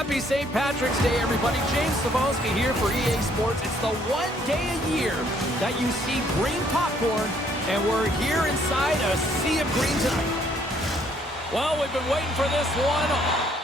Happy St. Patrick's Day, everybody. James Savalsky here for EA Sports. It's the one day a year that you see green popcorn, and we're here inside a sea of green tonight. Well, we've been waiting for this one.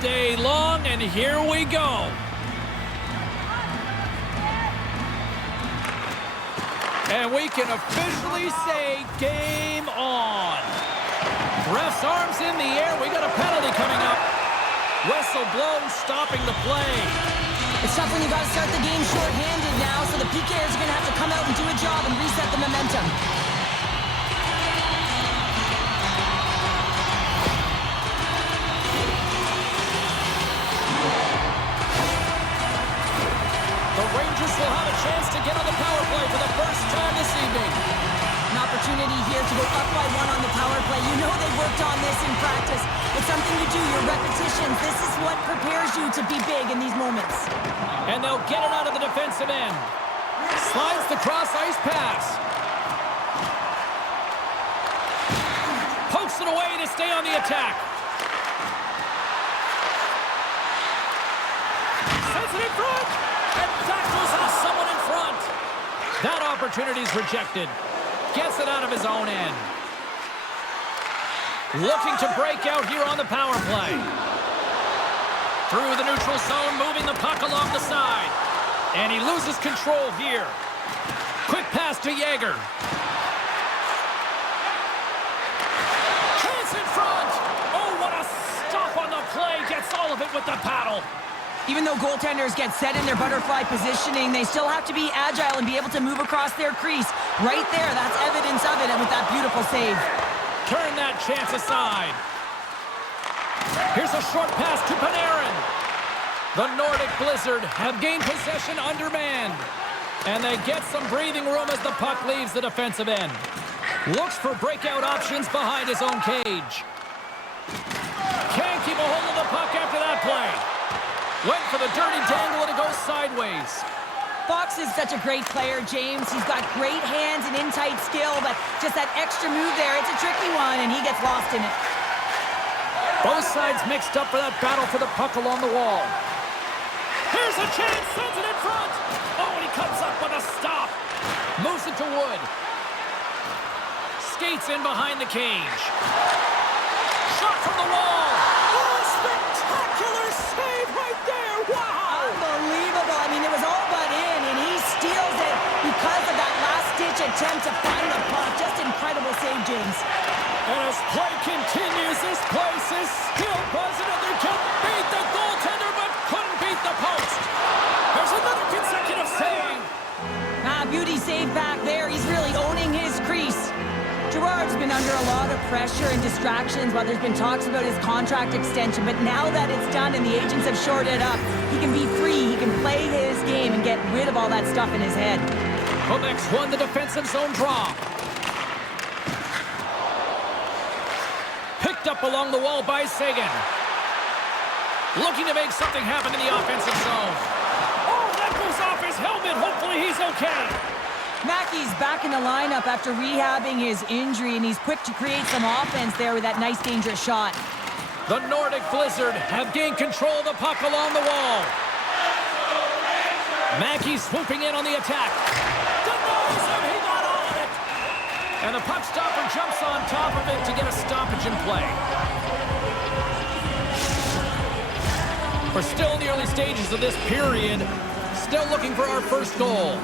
Day long, and here we go. And we can officially say game on. Ref's arms in the air. We got a penalty coming up. Whistle blows, stopping the play. It's tough when you got to start the game short-handed now, so the PKers are going to have to come out and do a job and reset the momentum. will have a chance to get on the power play for the first time this evening. An opportunity here to go up by 1 on the power play. You know they worked on this in practice. It's something you do, your repetitions. This is what prepares you to be big in these moments. And they'll get it out of the defensive end. Slides the cross-ice pass. Pokes it away to stay on the attack. Sends it in front. And tackles off someone in front. That opportunity's rejected. Gets it out of his own end. Looking to break out here on the power play. Through the neutral zone, moving the puck along the side. And he loses control here. Quick pass to Yager. Chance in front. Oh, what a stop on the play. Gets all of it with the paddle. Even though goaltenders get set in their butterfly positioning, they still have to be agile and be able to move across their crease. Right there, that's evidence of it, and with that beautiful save. Turn that chance aside. Here's a short pass to Panarin. The Nordic Blizzard have gained possession undermanned. And they get some breathing room as the puck leaves the defensive end. Looks for breakout options behind his own cage. Can't keep a hold of the puck after that play. Went for the dirty dangle and it goes sideways. Fox is such a great player, James. He's got great hands and in-tight skill, but just that extra move there, it's a tricky one, and he gets lost in it. Both sides mixed up for that battle for the puck along the wall. Here's a chance, sends it in front. Oh, and he comes up with a stop. Moves it to Wood. Skates in behind the cage. Shot from the wall. Oh, spectacular save right there. Wow. Unbelievable. I mean, it was all but in, and he steals it because of that last-ditch attempt to find the puck. Just incredible save, James. And as play continues, this place is still buzzing, and they can beat the goaltender, but couldn't beat the post. There's another consecutive save. Beauty save back there. He's really owning his crease. Gerard's been under a lot of pressure and distractions while there's been talks about his contract extension, but now that it's done and the agents have shored it up, he can be free, he can play his game and get rid of all that stuff in his head. Quebec's won the defensive zone draw. Picked up along the wall by Sagan. Looking to make something happen in the offensive zone. Oh, that goes off his helmet. Hopefully he's okay. Mackey's back in the lineup after rehabbing his injury, and he's quick to create some offense there with that nice, dangerous shot. The Nordic Blizzard have gained control of the puck along the wall. Mackey swooping in on the attack. Denies him, he got all of it. And the puck stopper jumps on top of it to get a stoppage in play. We're still in the early stages of this period. Still looking for our first goal.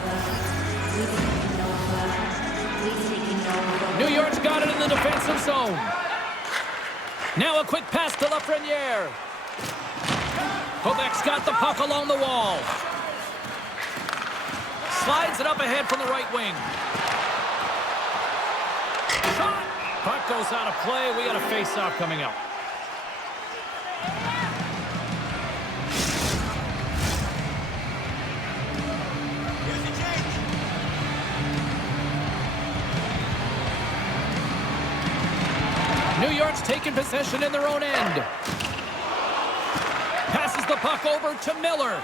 New York's got it in the defensive zone. Now a quick pass to Lafreniere. Quebec's got the puck along the wall. Slides it up ahead from the right wing. Shot. Puck goes out of play. We got a face-off coming up. New York's taking possession in their own end. Passes the puck over to Miller.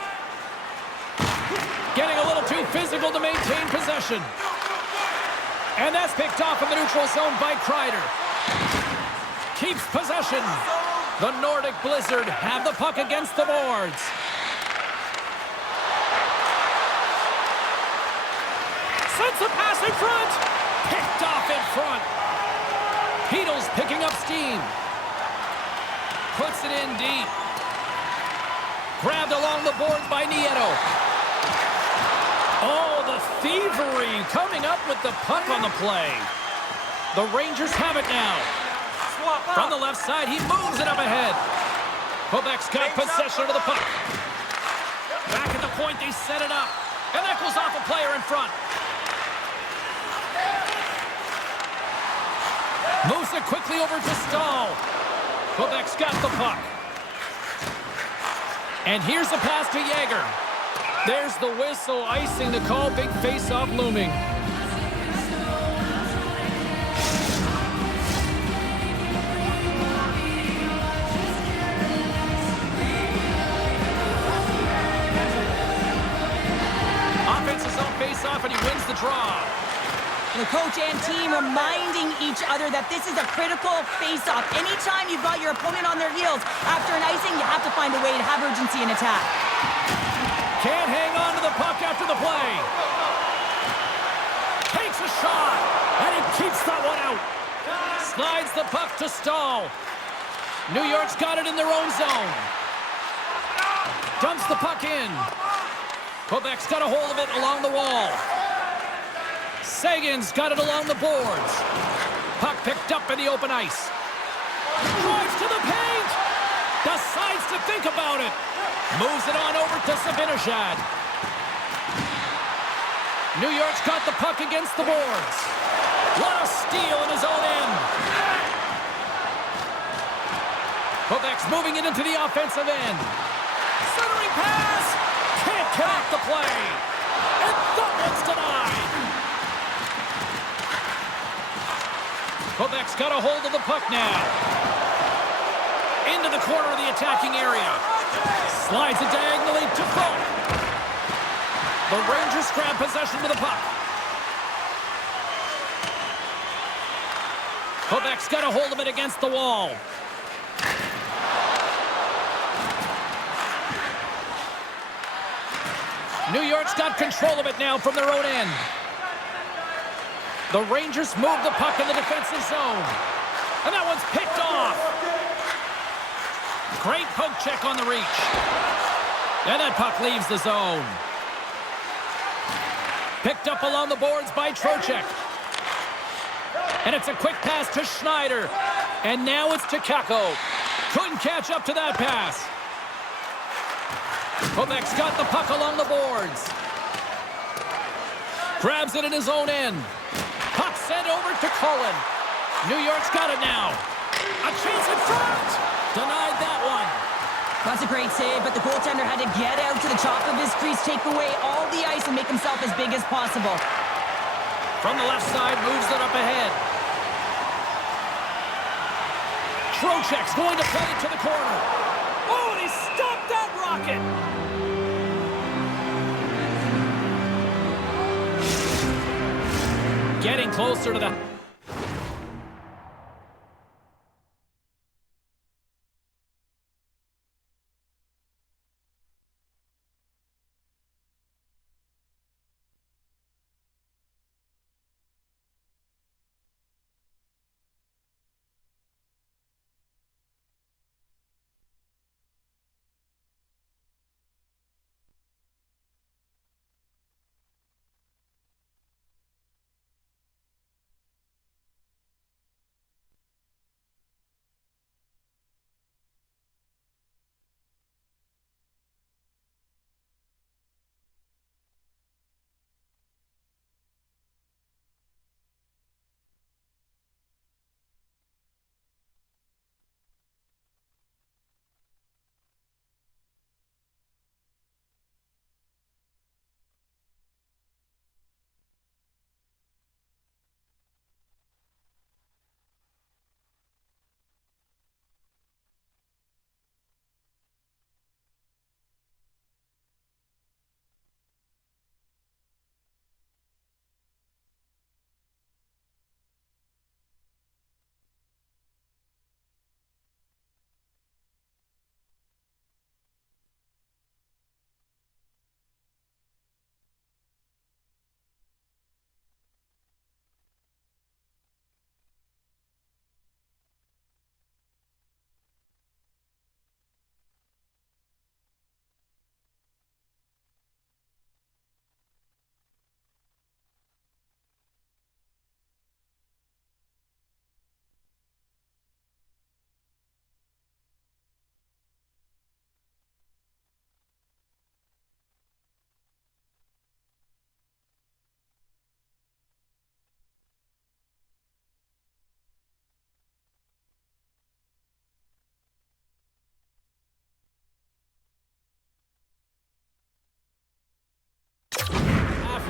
Getting a little too physical to maintain possession. And that's picked off in the neutral zone by Kreider. Keeps possession. The Nordic Blizzard have the puck against the boards. Sends the pass in front. Picked off in front. Heedle's picking up steam. Puts it in deep. Grabbed along the boards by Nieto. Oh, the thievery coming up with the puck on the play. The Rangers have it now. From the left side, he moves it up ahead. Quebec's got possession of the puck. Back at the point, they set it up. And that goes off a player in front. Moves it quickly over to Stahl. Quebec's got the puck. And here's the pass to Yager. There's the whistle, icing the call, big face-off looming. Offense is on face-off, and he wins the draw. The coach and team reminding each other that this is a critical face-off. Anytime you've got your opponent on their heels after an icing, you have to find a way to have urgency in attack. Can't hang on to the puck after the play. Takes a shot, and he keeps that one out. Slides the puck to Stahl. New York's got it in their own zone. Dumps the puck in. Quebec's got a hold of it along the wall. Sagan's got it along the boards. Puck picked up in the open ice. Drives to the paint. Decides to think about it. Moves it on over to S.O.A.C.J.V. New York's got the puck against the boards. What a steal in his own end. Quebec's moving it into the offensive end. Centering pass. Can't connect the play. And that one's denied. Quebec's got a hold of the puck now. Into the corner of the attacking area. Slides it diagonally to Foe. The Rangers grab possession with the puck. Quebec's got a hold of it against the wall. New York's got control of it now from their own end. The Rangers move the puck in the defensive zone. And that one's picked off. Great poke check on the reach. And that puck leaves the zone. Picked up along the boards by Trocheck. And it's a quick pass to Schneider. And now it's to Kako. Couldn't catch up to that pass. Quebec's got the puck along the boards. Grabs it in his own end. Puck sent over to Cullen. New York's got it now. A chance in front. Denied that one. That's a great save, but the goaltender had to get out to the top of his crease, take away all the ice, and make himself as big as possible. From the left side, moves it up ahead. Trocheck's going to play it to the corner. Oh, and he stopped that rocket. Getting closer to the...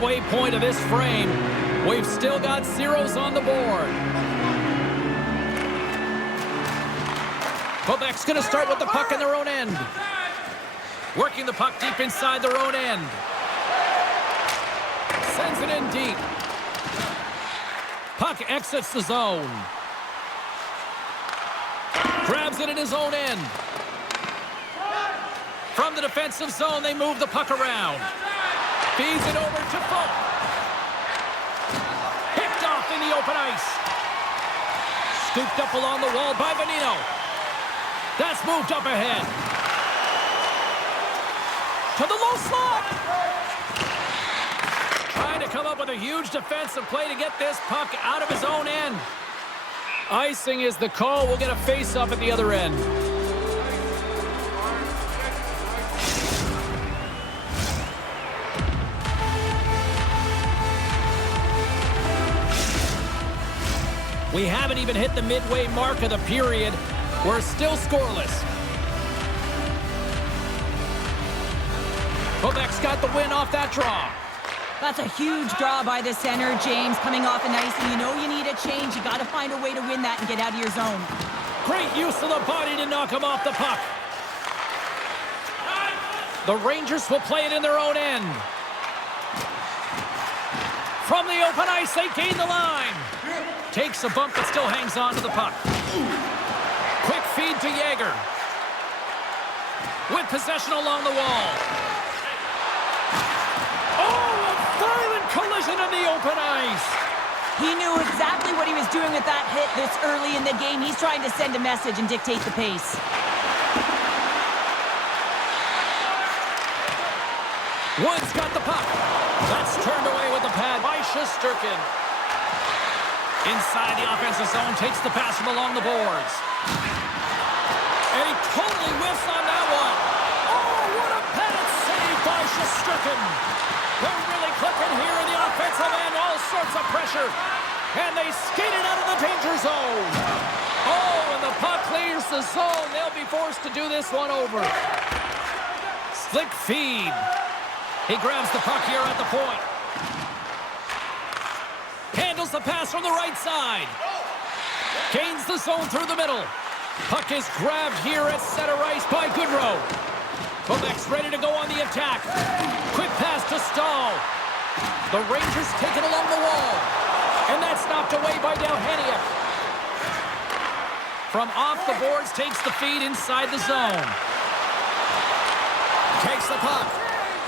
halfway point of this frame. We've still got zeros on the board. Quebec's going to start with the puck in their own end. Working the puck deep inside their own end. Sends it in deep. Puck exits the zone. Grabs it in his own end. From the defensive zone, they move the puck around. Feeds it over to Folk. Picked off in the open ice. Scooped up along the wall by Bonino. That's moved up ahead. To the low slot. Trying to come up with a huge defensive play to get this puck out of his own end. Icing is the call. We'll get a face-off at the other end. We haven't even hit the midway mark of the period. We're still scoreless. Quebec's got the win off that draw. That's a huge draw by the center, James, coming off an ice, and you know you need a change. You got to find a way to win that and get out of your zone. Great use of the body to knock him off the puck. The Rangers will play it in their own end. From the open ice, they gain the line. Takes a bump, but still hangs on to the puck. Quick feed to Yager. With possession along the wall. Oh, a violent collision in the open ice. He knew exactly what he was doing with that hit this early in the game. He's trying to send a message and dictate the pace. Woods got the puck. That's turned away with the pad by Shesterkin. Inside the offensive zone, takes the pass from along the boards. And he totally whiffs on that one. Oh, what a padded save by Shesterkin. They're really clicking here in the offensive end. All sorts of pressure. And they skate it out of the danger zone. Oh, and the puck clears the zone. They'll be forced to do this one over. Slick feed. He grabs the puck here at the point. Handles the pass from the right side. Gains the zone through the middle. Puck is grabbed here at center ice by Goodrow. Quebec's ready to go on the attack. Quick pass to Stahl. The Rangers take it along the wall. And that's knocked away by Delheniuk. From off the boards, takes the feed inside the zone. Takes the puck.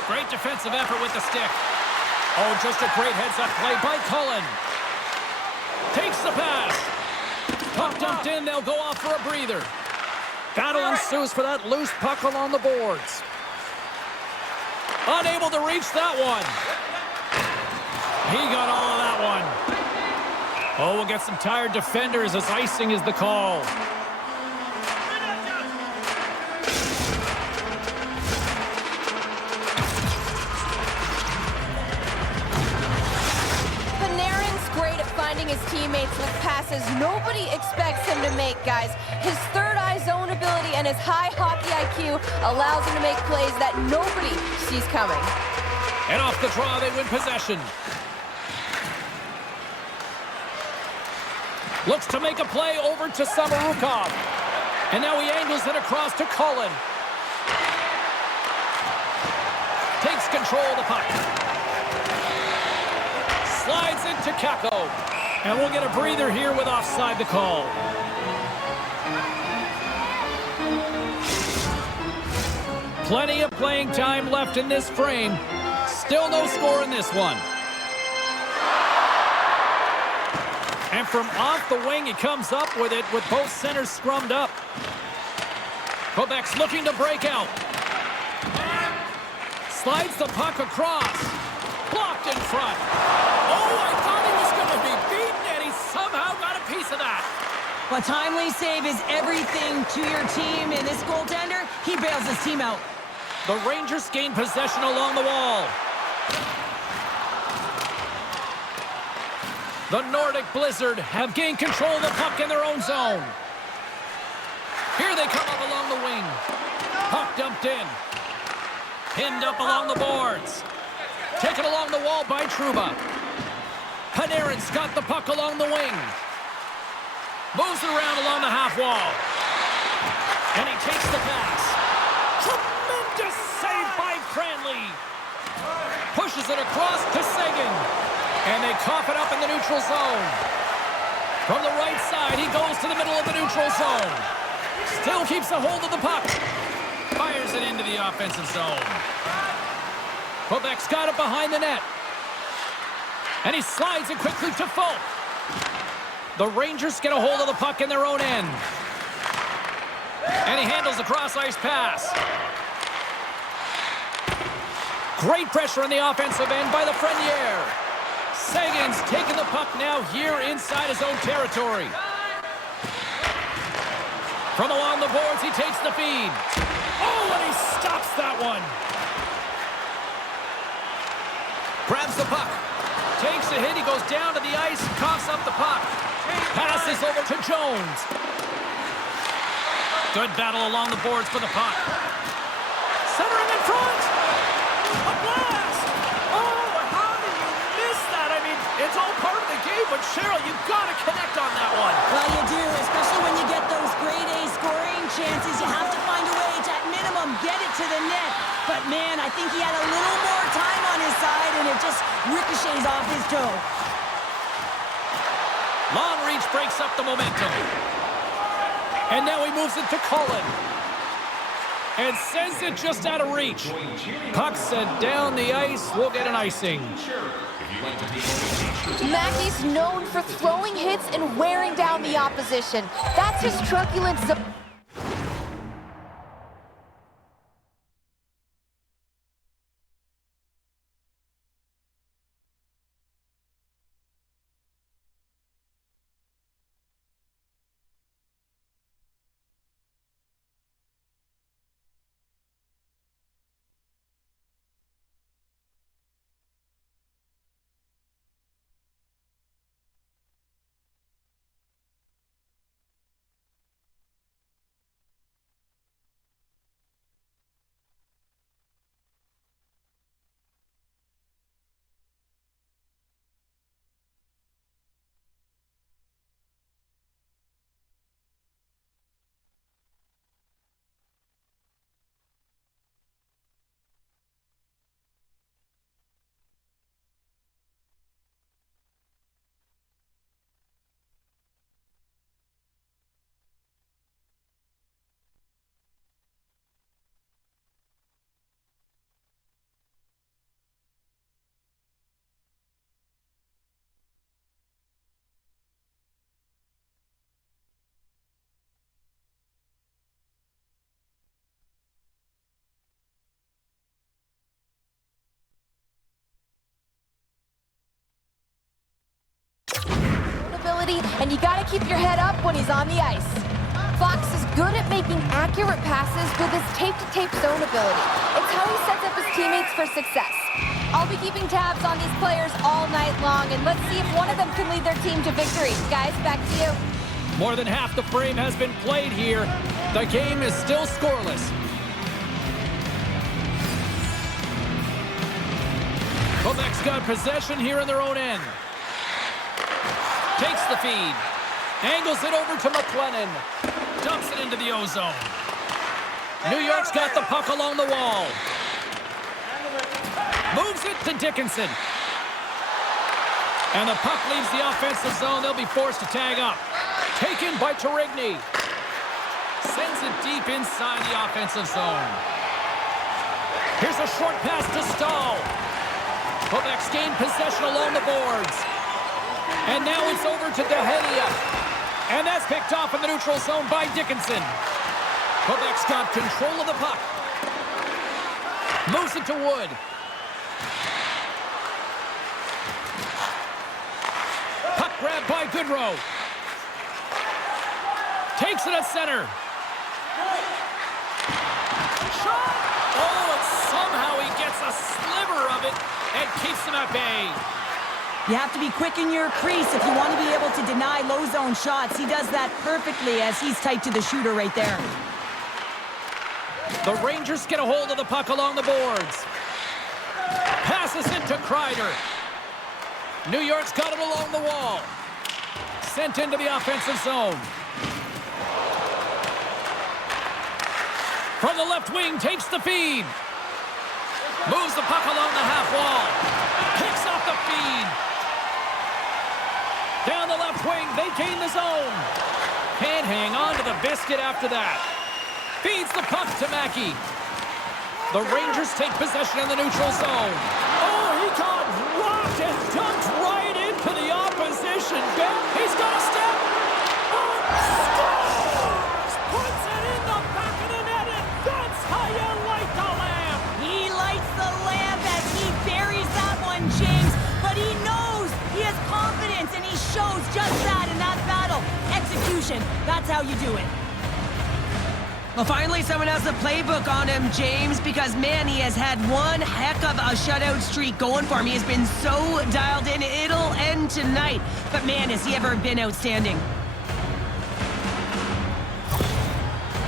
Great defensive effort with the stick. Oh, just a great heads-up play by Cullen. Takes the pass. Puck dumped in. They'll go off for a breather. Battle ensues for that loose puck along the boards. Unable to reach that one. He got all of that one. Oh, we'll get some tired defenders as icing is the call. His teammates with passes nobody expects him to make, guys. His third eye zone ability and his high hockey IQ allows him to make plays that nobody sees coming. And off the draw, they win possession. Looks to make a play over to Samorukov. And now he angles it across to Cullen. Takes control of the puck. Slides into Kakko. And we'll get a breather here with offside the call. Plenty of playing time left in this frame. Still no score in this one. And from off the wing, he comes up with it with both centers scrummed up. Quebec's looking to break out. Slides the puck across. Blocked in front. Oh, I thought he was going to be beaten, and he somehow got a piece of that. A timely save is everything to your team, and this goaltender, he bails his team out. The Rangers gain possession along the wall. The Nordic Blizzard have gained control of the puck in their own zone. Here they come up along the wing. Puck dumped in. Pinned up along the boards. taken along the wall by Trouba. Panarin's got the puck along the wing. Moves it around along the half wall. And he takes the pass. Tremendous save by Cranley. Pushes it across to Saison. And they cough it up in the neutral zone. From the right side, he goes to the middle of the neutral zone. Still keeps a hold of the puck. Fires it into the offensive zone. Quebec's got it behind the net. And he slides it quickly to Folk. The Rangers get a hold of the puck in their own end. And he handles the cross-ice pass. Great pressure on the offensive end by Lafreniere. Sagan's taking the puck now here inside his own territory. From along the boards, he takes the feed. Oh, and he stops that one. Grabs the puck. Takes a hit. He goes down to the ice. Coughs up the puck. Passes over to Jones. Good battle along the boards for the puck. Centering in front. A blast. Oh, how do you miss that? I mean, it's all part of the game, but Cheryl, you've got to connect on that one. Well, you do, especially when you get those grade A scoring chances. You have to find a way to, at minimum, get it to the net. But, man, I think he had a little more time on his side, and it just ricochets off his toe. Long reach breaks up the momentum. And now he moves it to Cullen. And sends it just out of reach. Puck sent down the ice. We'll get an icing. Mackey's known for throwing hits and wearing down the opposition. That's his truculent zone. And you got to keep your head up when he's on the ice. Fox is good at making accurate passes with his tape-to-tape zone ability. It's how he sets up his teammates for success. I'll be keeping tabs on these players all night long, and let's see if one of them can lead their team to victory. Guys, back to you. More than half the frame has been played here. The game is still scoreless. Quebec's got possession here in their own end. Takes the feed. Angles it over to McLennan. Dumps it into the O-zone. New York's got the puck along the wall. Moves it to Dickinson. And the puck leaves the offensive zone. They'll be forced to tag up. Taken by Tarigny. Sends it deep inside the offensive zone. Here's a short pass to Stahl. Quebec's gained possession along the boards. And now it's over to De Gea. And that's picked off in the neutral zone by Dickinson. Quebec's got control of the puck. Moves it to Wood. Puck grabbed by Goodrow. Takes it at center. Shot! Oh, and somehow he gets a sliver of it and keeps him at bay. You have to be quick in your crease if you want to be able to deny low zone shots. He does that perfectly as he's tight to the shooter right there. The Rangers get a hold of the puck along the boards. Passes it to Kreider. New York's got it along the wall. Sent into the offensive zone. From the left wing, takes the feed. Moves the puck along the half wall. Picks up the feed. Down the left wing, they gain the zone. Can't hang on to the biscuit after that. Feeds the puck to Mackey. The Rangers take possession in the neutral zone. Oh, he got rocked and dunked right into the opposition bench. He's got a step. Oh, scores! Puts it in the back of the net, and that's how you light the lamp. He lights the lamp as he buries that one, James. But he knows he has confidence, and he shows just that in that battle. Execution, that's how you do it. Well, finally, someone has the playbook on him, James, because, man, he has had one heck of a shutout streak going for him. He has been so dialed in. It'll end tonight. But, man, has he ever been outstanding.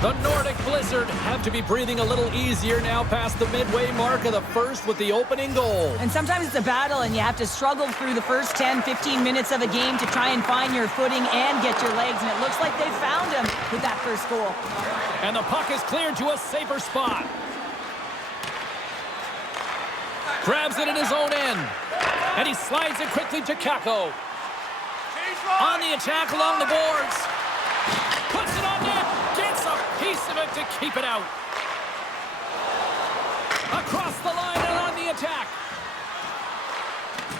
The Nordic Blizzard have to be breathing a little easier now past the midway mark of the first with the opening goal. And sometimes it's a battle, and you have to struggle through the first 10, 15 minutes of a game to try and find your footing and get your legs. And it looks like they found him with that first goal. And the puck is cleared to a safer spot. Grabs it in his own end. And he slides it quickly to Kako. On the attack along the boards. Puts it on net. Gets a piece of it to keep it out. Across the line and on the attack.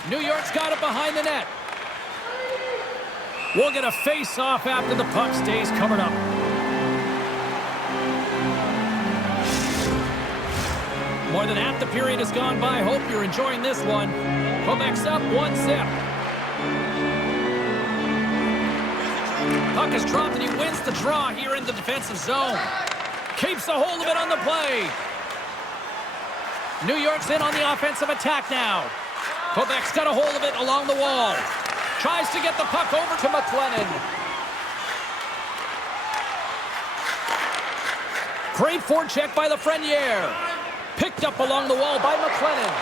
New York's got it behind the net. We'll get a face-off after the puck stays covered up. More than half the period has gone by. Hope you're enjoying this one. Quebec's up 1-0. Puck is dropped and he wins the draw here in the defensive zone. Keeps a hold of it on the play. New York's in on the offensive attack now. Quebec's got a hold of it along the wall. Tries to get the puck over to McLennan. Great forecheck by Lafreniere. Picked up along the wall by McLennan.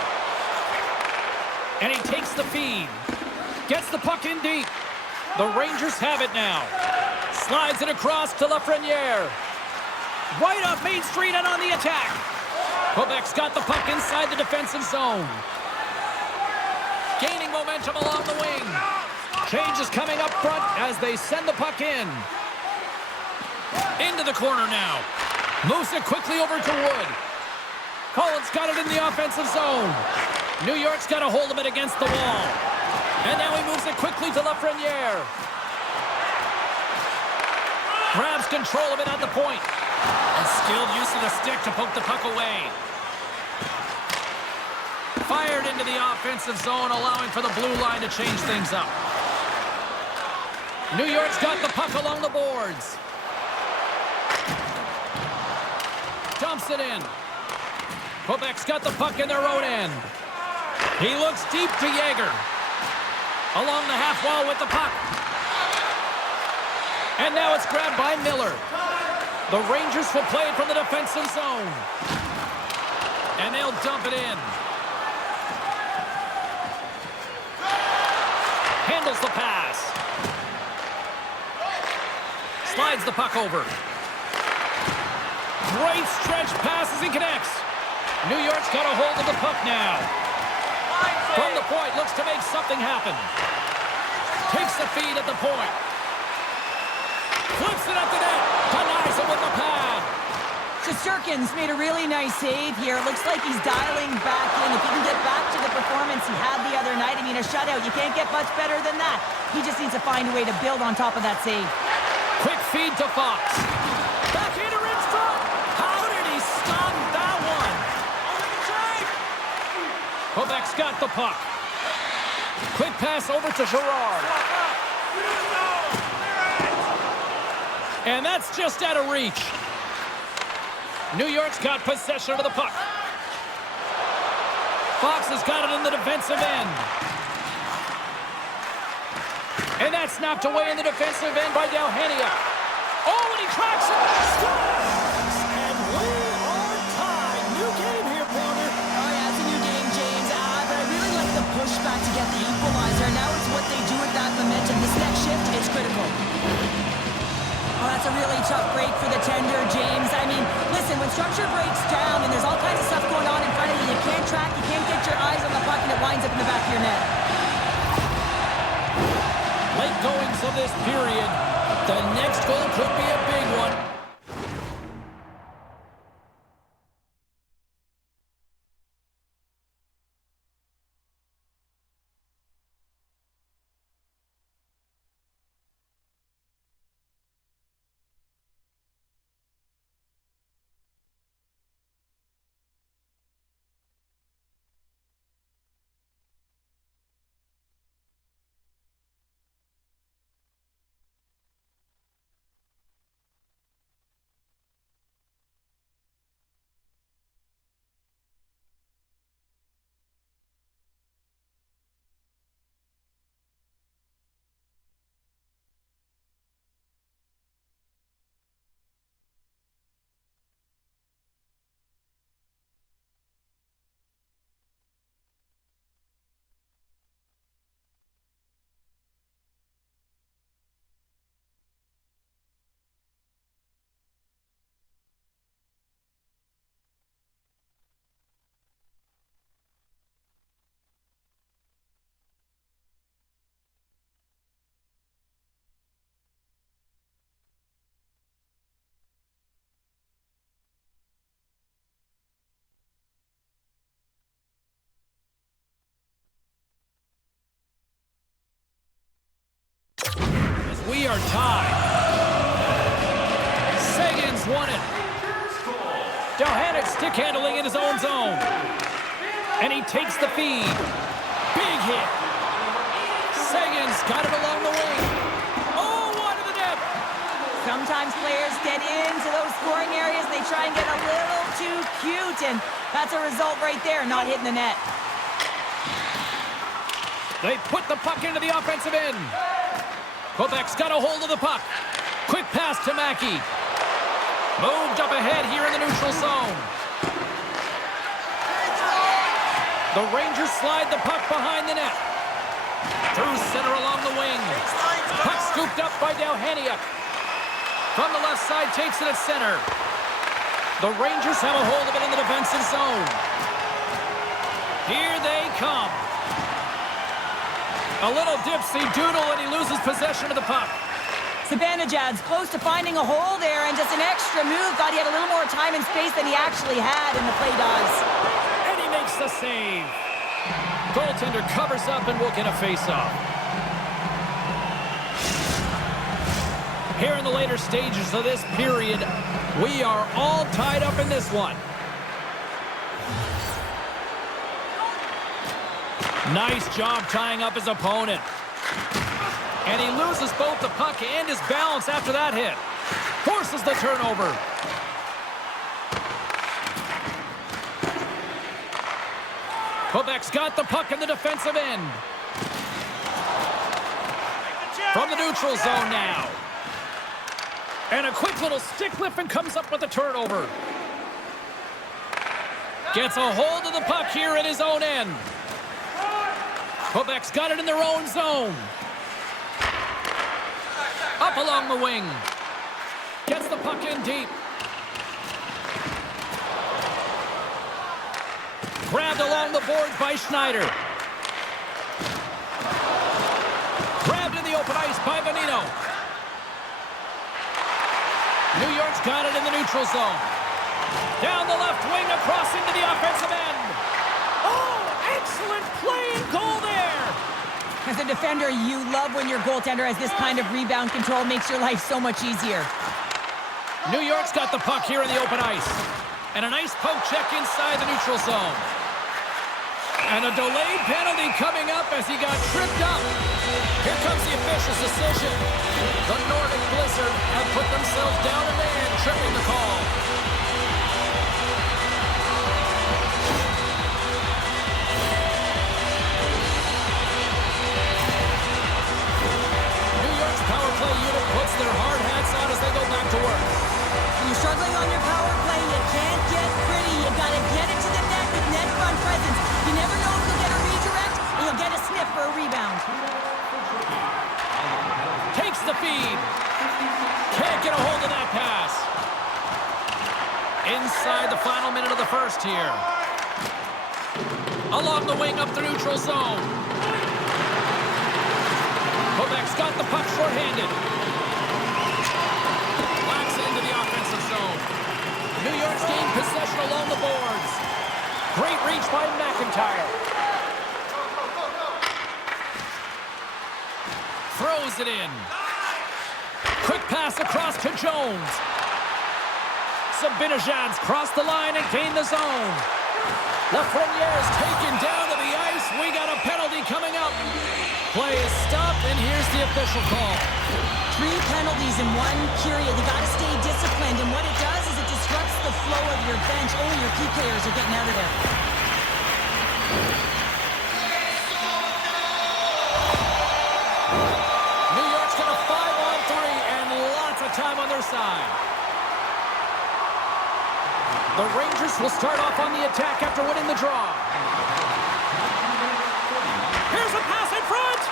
And he takes the feed. Gets the puck in deep. The Rangers have it now. Slides it across to Lafreniere. Right off Main Street and on the attack. Quebec's got the puck inside the defensive zone. Gaining momentum along the wing. Change is coming up front as they send the puck in. Into the corner now. Moves it quickly over to Wood. Collins got it in the offensive zone. New York's got a hold of it against the wall. And now he moves it quickly to Lafreniere. Grabs control of it at the point. And skilled use of the stick to poke the puck away. Fired into the offensive zone, allowing for the blue line to change things up. New York's got the puck along the boards. Dumps it in. Quebec's got the puck in their own end. He looks deep to Yeager. Along the half wall with the puck. And now it's grabbed by Miller. The Rangers will play it from the defensive zone. And they'll dump it in. Handles the pass. Slides the puck over. Great stretch pass as he connects. New York's got a hold of the puck now. From the point, looks to make something happen. Takes the feed at the point. Flips it at the net. Denies it with the pad. Shesterkin's made a really nice save here. Looks like he's dialing back in. If he can get back to the performance he had the other night, I mean, a shutout, you can't get much better than that. He just needs to find a way to build on top of that save. Quick feed to Fox. Backhander in front. How did he stop that one? Quebec's got the puck. Quick pass over to Girard. And that's just out of reach. New York's got possession of the puck. Fox has got it in the defensive end. And that's knocked away in the defensive end by Dalhania. Oh, and he tracks it. Scores! And we are tied. New game here, Porter. Oh, yeah, it's a new game, James. there. Now it's what they do with that momentum. This next shift, it's critical. Oh, that's a really tough break for the tender, James. I mean, listen, when structure breaks down and there's all kinds of stuff going on in front of you, you can't track, you can't get your eyes on the puck, and it winds up in the back of your net. Late goings of this period. The next goal could be a big one. We are tied. Sagan's won it. Johannes stick handling in his own zone. And he takes the feed. Big hit. Sagan's got it along the wing. Oh, wide of the net. Sometimes players get into those scoring areas, they try and get a little too cute, and that's a result right there, not hitting the net. They put the puck into the offensive end. Quebec's got a hold of the puck. Quick pass to Mackey. Moved up ahead here in the neutral zone. The Rangers slide the puck behind the net. Through center along the wing. Puck scooped up by Delhaniuk. From the left side, takes it at center. The Rangers have a hold of it in the defensive zone. Here they come. A little dipsy doodle and he loses possession of the puck. Zibanejad's close to finding a hole there, and just an extra move. Thought he had a little more time and space than he actually had in the play does. And he makes the save. Goaltender covers up and will get a face-off. Here in the later stages of this period, we are all tied up in this one. Nice job tying up his opponent. And he loses both the puck and his balance after that hit. Forces the turnover. Quebec's got the puck in the defensive end. From the neutral zone now. And a quick little stick lift and comes up with a turnover. Gets a hold of the puck here in his own end. Quebec's got it in their own zone. Up along the wing. Gets the puck in deep. Grabbed along the boards by Schneider. Grabbed in the open ice by Bonino. New York's got it in the neutral zone. Down the left wing, across into the offensive end. Oh, excellent play and goal there. As a defender, you love when your goaltender has this kind of rebound control. Makes your life so much easier. New York's got the puck here in the open ice. And a nice poke check inside the neutral zone. And a delayed penalty coming up as he got tripped up. Here comes the official's decision. The Nordic Blizzard have put themselves down a man, tripping the call. New York's power play unit puts their hard hats on as they go back to work. When you're struggling on your power play, you can't get pretty. You gotta get it to the net with net front presence. You never know if you'll get a redirect or you'll get a sniff for a rebound. Along the wing up the neutral zone. Quebec's got the puck shorthanded. Whacks it into the offensive zone. New York's gained possession along the boards. Great reach by McIntyre. Throws it in. Quick pass across to Jones. Zibanejad's crossed the line and gained the zone. Lafreniere's taken down to the ice. We got a penalty coming up. Play is stopped, and here's the official call. 3 penalties in 1 period. You got to stay disciplined, and what it does is it disrupts the flow of your bench. Oh, your key players are getting out of there. New York's got a 5-on-3 and lots of time on their side. The Rangers will start off on the attack after winning the draw. Here's a pass in front,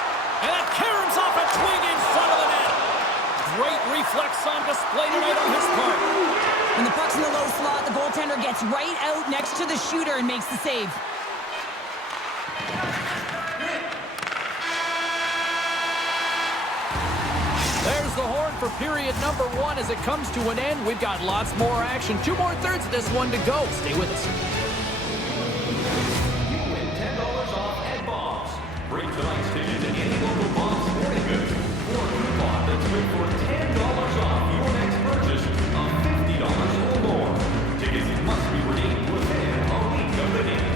and that caroms off a twig in front of the net. Great reflex on display tonight on his part. When the puck's in the low slot, the goaltender gets right out next to the shooter and makes the save. There's the horn for period number 1 as it comes to an end. We've got lots more action. 2 more thirds of this one to go. Stay with us. You win $10 off at Bob's. Bring tonight's ticket to any local Bob's Sporting Goods for a coupon that's good for $10 off your next purchase of $50 or more. Tickets must be redeemed within a week of the game.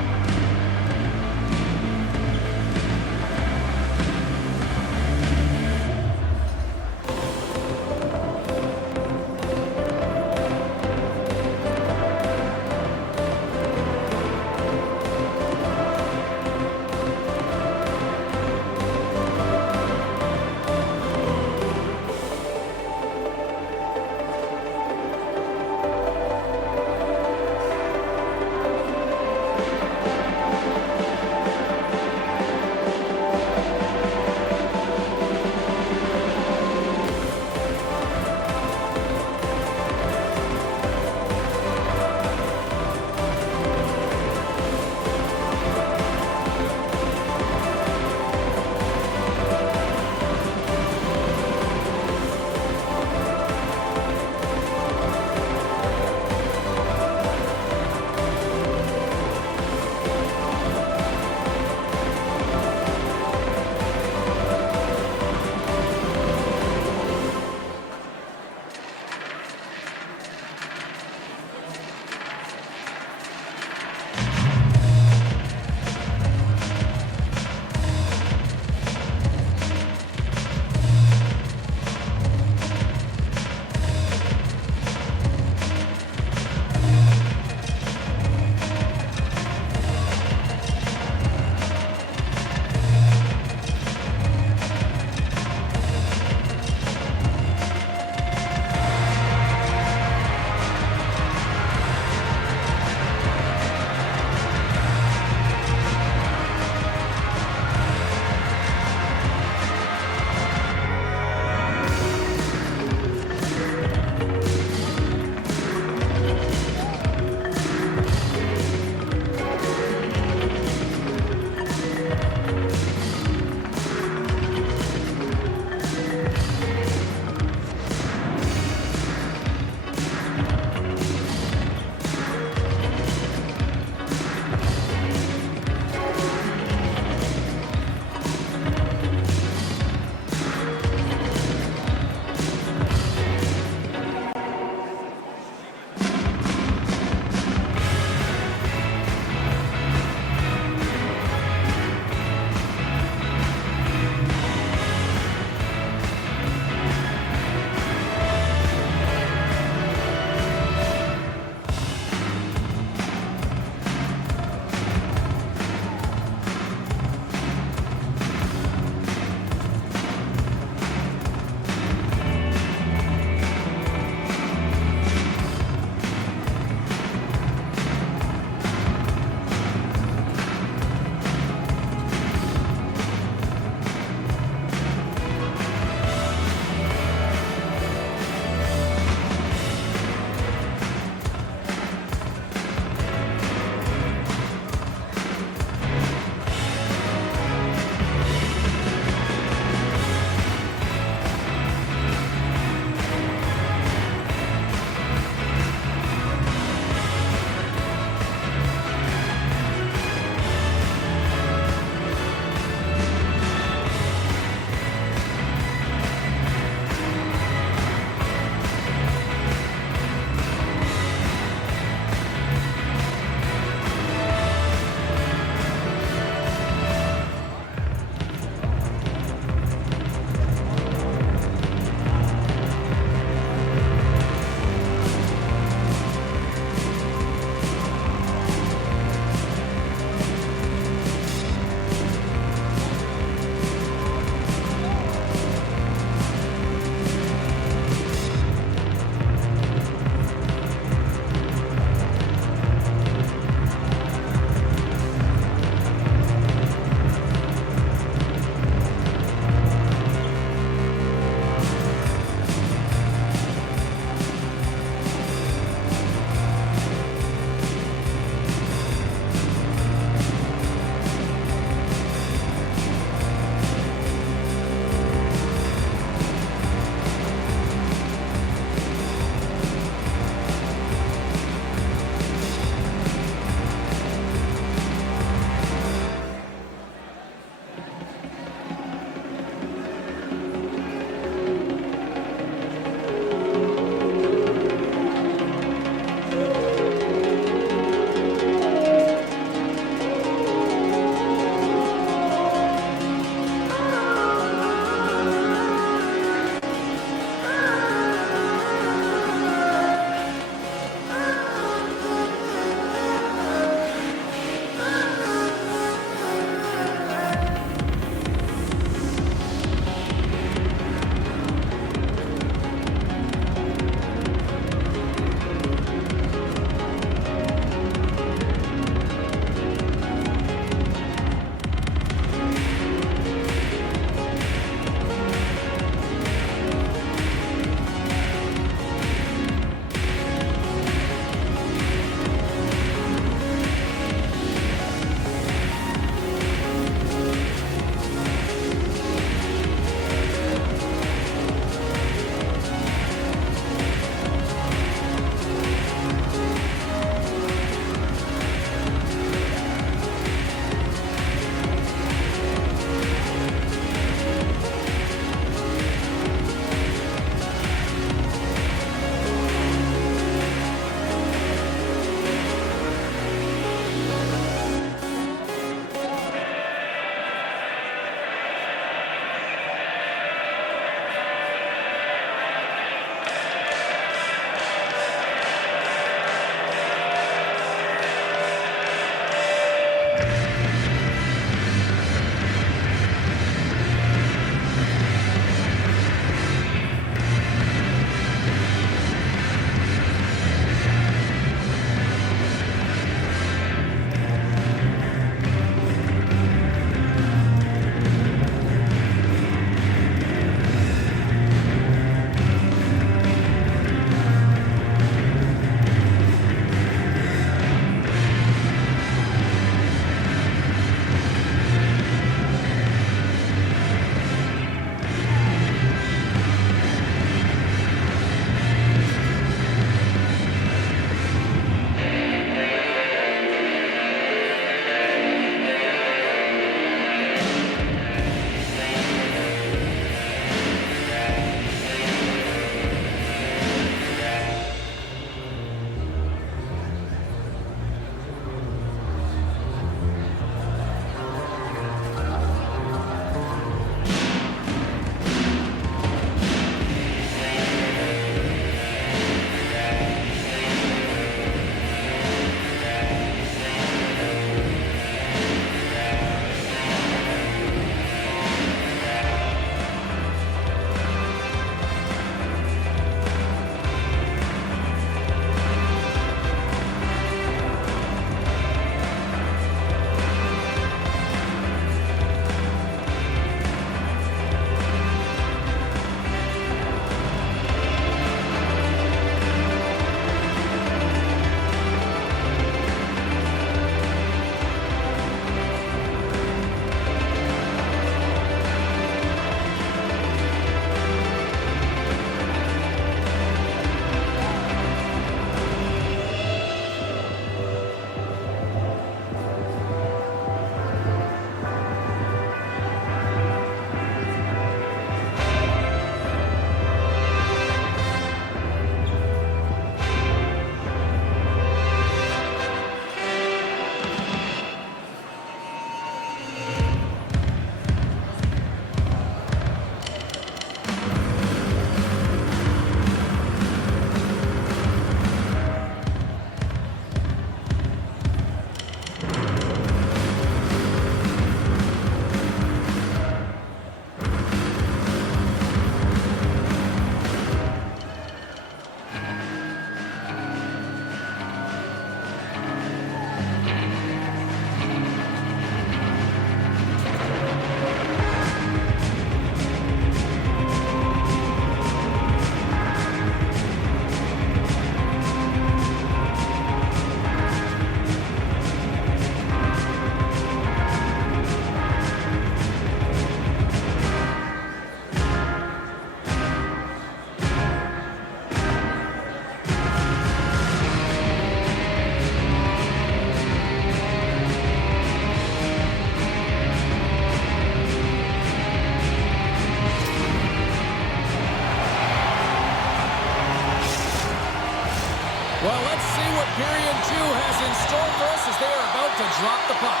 period 2 has in store for us as they are about to drop the puck.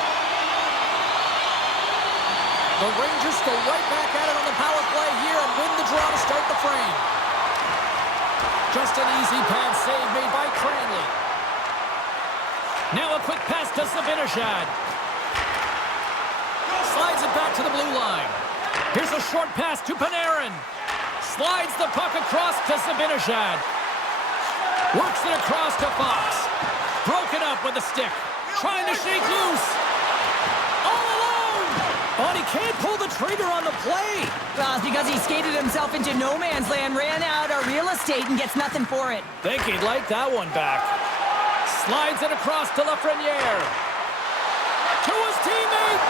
The Rangers go right back at it on the power play here and win the draw to start the frame. Just an easy pad save made by Cranley. Now a quick pass to Zibanejad. Slides it back to the blue line. Here's a short pass to Panarin. Slides the puck across to Zibanejad. Works it across to Fox. Broken up with the stick. Trying to shake loose. All alone. But he can't pull the trigger on the play. Well, it's because he skated himself into no man's land, ran out of real estate, and gets nothing for it. Think he'd like that one back. Slides it across to Lafreniere. To his teammate.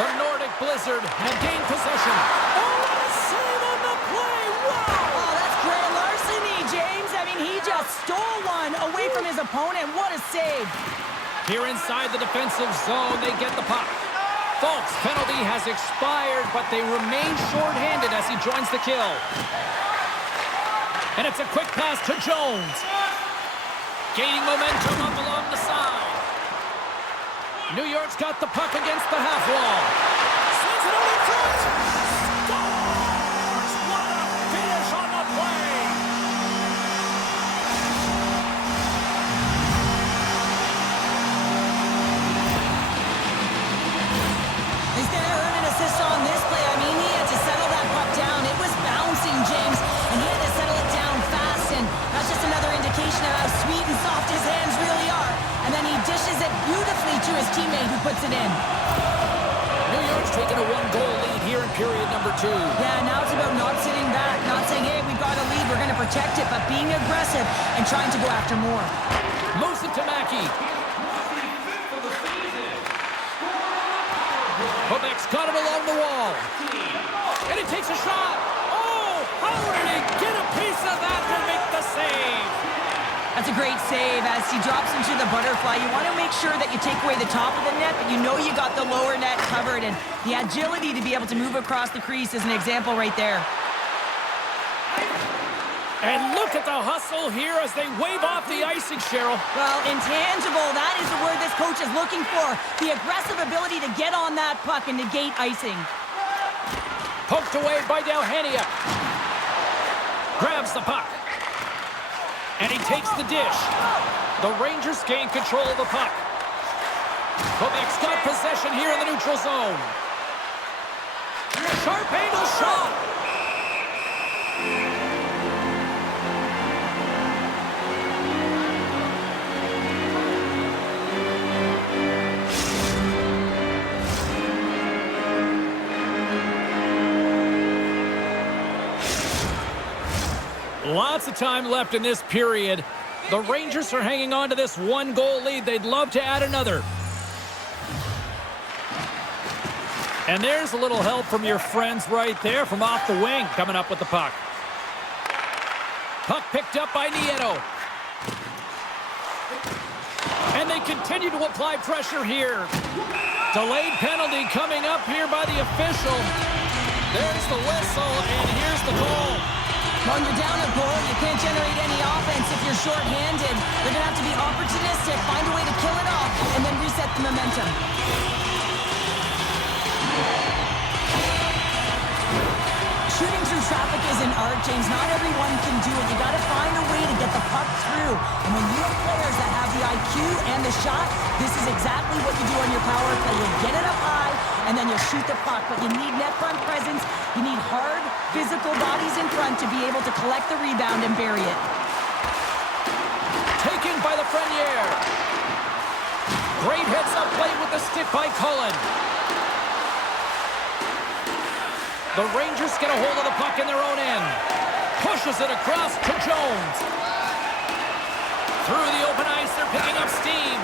The Nordic Blizzard have gained possession. Oh, what a save on the play. Wow. Oh, that's great larceny, James. I mean, he just stole one away from his opponent. What a save. Here inside the defensive zone, they get the puck. Folks, penalty has expired, but they remain shorthanded as he joins the kill. And it's a quick pass to Jones. Gaining momentum up along the side. New York's got the puck against the half wall. Sends it out in front. Scores! What a finish on the play! He's going to earn an assist on this play. I mean, he had to settle that puck down. It was bouncing, James, and he had to settle it down fast, and that's just another indication of how sweet and soft his hands really are. And then he dishes it beautifully to his teammate who puts it in. New York's taking a one-goal lead here in period number 2. Yeah, now it's about not sitting back, not saying, hey, we've got a lead, we're going to protect it, but being aggressive and trying to go after more. Moves it to Mackey. Quebec's got it along the wall. And he takes a shot. Oh, how did he get a piece of that to make the save? That's a great save as he drops into the butterfly. You want to make sure that you take away the top of the net, but you know you got the lower net covered, and the agility to be able to move across the crease is an example right there. And look at the hustle here as they wave off the icing, Cheryl. Well, intangible, that is the word this coach is looking for. The aggressive ability to get on that puck and negate icing. Poked away by Delhania. Grabs the puck. And he takes the dish. The Rangers gain control of the puck. Quebec's got possession here in the neutral zone. Sharp angle shot. Lots of time left in this period. The Rangers are hanging on to this one-goal lead. They'd love to add another. And there's a little help from your friends right there from off the wing coming up with the puck. Puck picked up by Nieto. And they continue to apply pressure here. Delayed penalty coming up here by the official. There's the whistle, and here's the goal. When you're down a goal, you can't generate any offense if you're shorthanded. They're going to have to be opportunistic, find a way to kill it off, and then reset the momentum. Shooting through traffic is an art, James. Not everyone can do it. You got to find a way to get the puck through. And when you have players that have the IQ and the shot, this is exactly what you do on your power play. You get it up high, and then you shoot the puck. But you need net front presence. You need hard, physical bodies in front to be able to collect the rebound and bury it. Taken by Lafreniere. Great heads-up play with the stick by Cullen. The Rangers get a hold of the puck in their own end. Pushes it across to Jones. Through the open ice, they're picking up steam.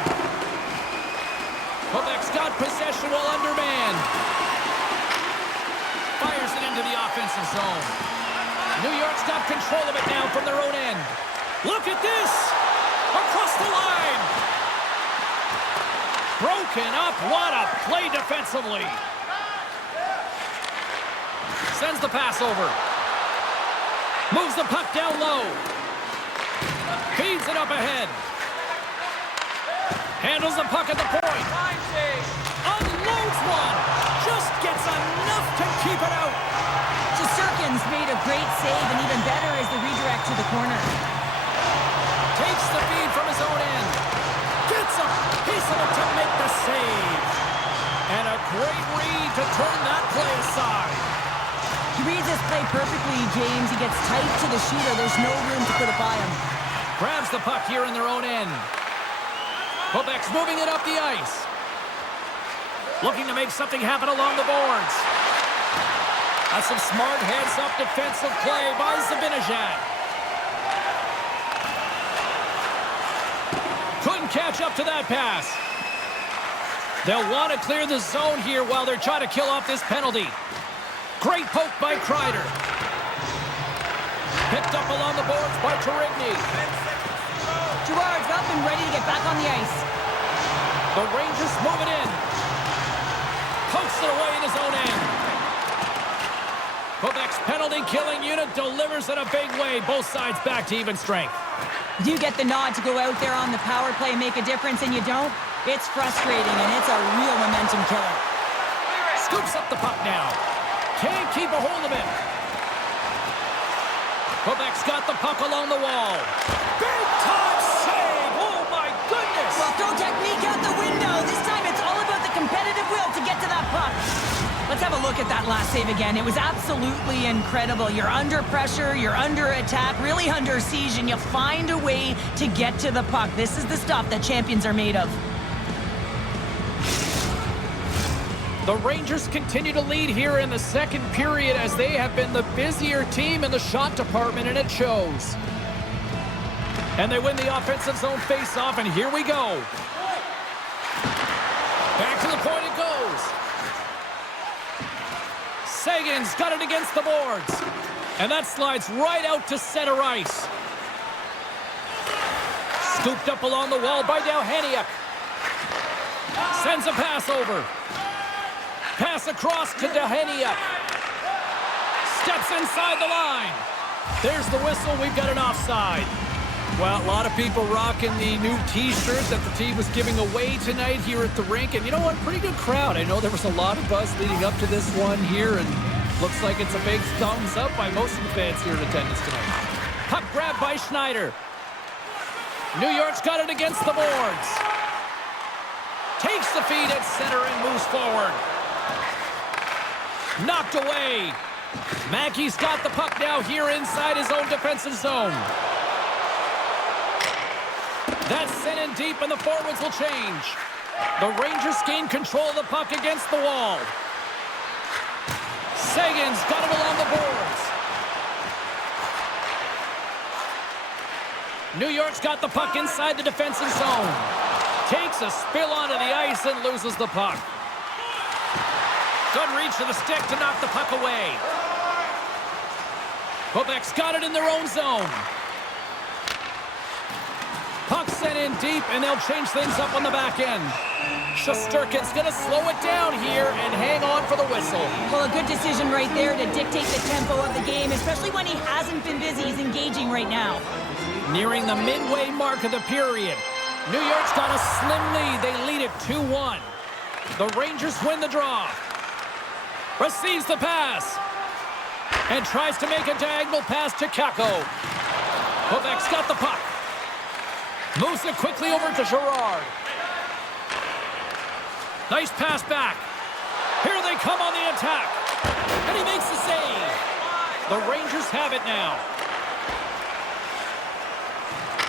Quebec's got possession while undermanned. Fires it into the offensive zone. New York's got control of it now from their own end. Look at this! Across the line! Broken up. What a play defensively. Sends the pass over. Moves the puck down low. Feeds it up ahead. Handles the puck at the point. Unloads one. Just gets enough to keep it out. Shesterkin's made a great save, and even better is the redirect to the corner. Takes the feed from his own end. Gets a piece of it to make the save. And a great read to turn that play aside. He reads this play perfectly, James. He gets tight to the shooter. There's no room to put it by him. Grabs the puck here in their own end. Quebec's moving it up the ice. Looking to make something happen along the boards. That's some smart heads-up defensive play by Z.V. Couldn't catch up to that pass. They'll want to clear the zone here while they're trying to kill off this penalty. Great poke by Kreider. Picked up along the boards by Tarigny. Girard's up and ready to get back on the ice. The Rangers move it in. Pokes it away in his own end. Quebec's penalty-killing unit delivers in a big way. Both sides back to even strength. You get the nod to go out there on the power play and make a difference, and you don't? It's frustrating, and it's a real momentum killer. Scoops up the puck now. Can't keep a hold of it. Quebec's got the puck along the wall. Big-time save! Oh, my goodness! Well, throw technique out the window. This time it's all about the competitive will to get to that puck. Let's have a look at that last save again. It was absolutely incredible. You're under pressure, you're under attack, really under siege, and you find a way to get to the puck. This is the stuff that champions are made of. The Rangers continue to lead here in the second period as they have been the busier team in the shot department, and it shows. And they win the offensive zone face-off, and here we go. Back to the point it goes. Sagan's got it against the boards. And that slides right out to center ice. Scooped up along the wall by Dalheniuk. Sends a pass over. Pass across to Dalheniuk. Steps inside the line. There's the whistle. We've got an offside. Well, a lot of people rocking the new T-shirt that the team was giving away tonight here at the rink. And you know what? Pretty good crowd. I know there was a lot of buzz leading up to this one here. And looks like it's a big thumbs up by most of the fans here in attendance tonight. Puck grab by Schneider. New York's got it against the boards. Takes the feed at center and moves forward. Knocked away. Mackey's got the puck now here inside his own defensive zone. That's sent in deep, and the forwards will change. The Rangers gain control of the puck against the wall. Sagan's got it along the boards. New York's got the puck inside the defensive zone. Takes a spill onto the ice and loses the puck. Good reach to the stick to knock the puck away. Quebec's got it in their own zone. Puck sent in deep, and they'll change things up on the back end. Shesterkin's going to slow it down here and hang on for the whistle. Well, a good decision right there to dictate the tempo of the game, especially when he hasn't been busy. He's engaging right now. Nearing the midway mark of the period. New York's got a slim lead. They lead it 2-1. The Rangers win the draw. Receives the pass. And tries to make a diagonal pass to Kako. Quebec's got the puck. Moves it quickly over to Girard. Nice pass back. Here they come on the attack. And he makes the save. The Rangers have it now.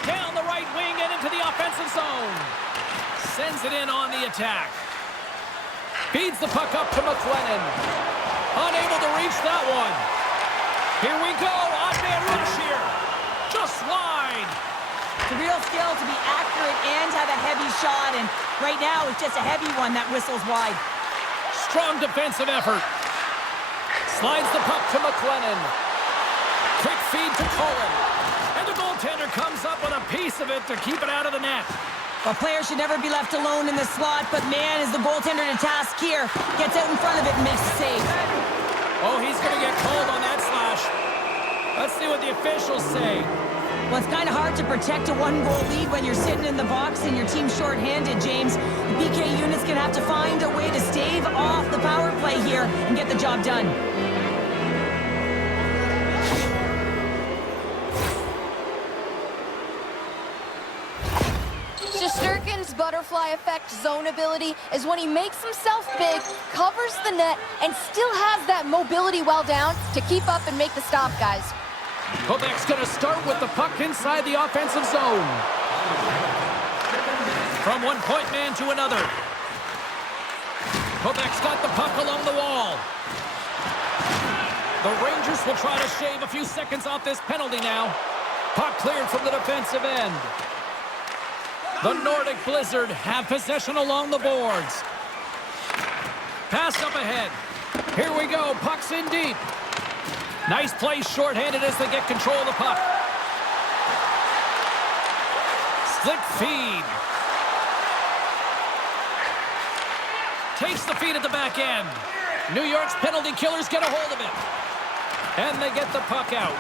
Down the right wing and into the offensive zone. Sends it in on the attack. Feeds the puck up to McLennan. Unable to reach that one. Here we go. Odd-man rush here. Just wide. It's a real skill to be accurate and have a heavy shot, and right now it's just a heavy one that whistles wide. Strong defensive effort. Slides the puck to McLennan. Quick feed to Cullen. And the goaltender comes up with a piece of it to keep it out of the net. A player should never be left alone in the slot, but man, is the goaltender to task here. Gets out in front of it and makes a save. Oh, he's going to get called on that slash. Let's see what the officials say. Well, it's kind of hard to protect a one-goal lead when you're sitting in the box and your team's short-handed, James. The PK unit's going to have to find a way to stave off the power play here and get the job done. Shesterkin's butterfly effect zone ability is when he makes himself big, covers the net, and still has that mobility well down to keep up and make the stop, guys. Quebec's going to start with the puck inside the offensive zone. From one point man to another. Quebec's got the puck along the wall. The Rangers will try to shave a few seconds off this penalty now. Puck cleared from the defensive end. The Nordic Blizzard have possession along the boards. Pass up ahead. Here we go. Puck's in deep. Nice play shorthanded as they get control of the puck. Split feed. Takes the feed at the back end. New York's penalty killers get a hold of it. And they get the puck out.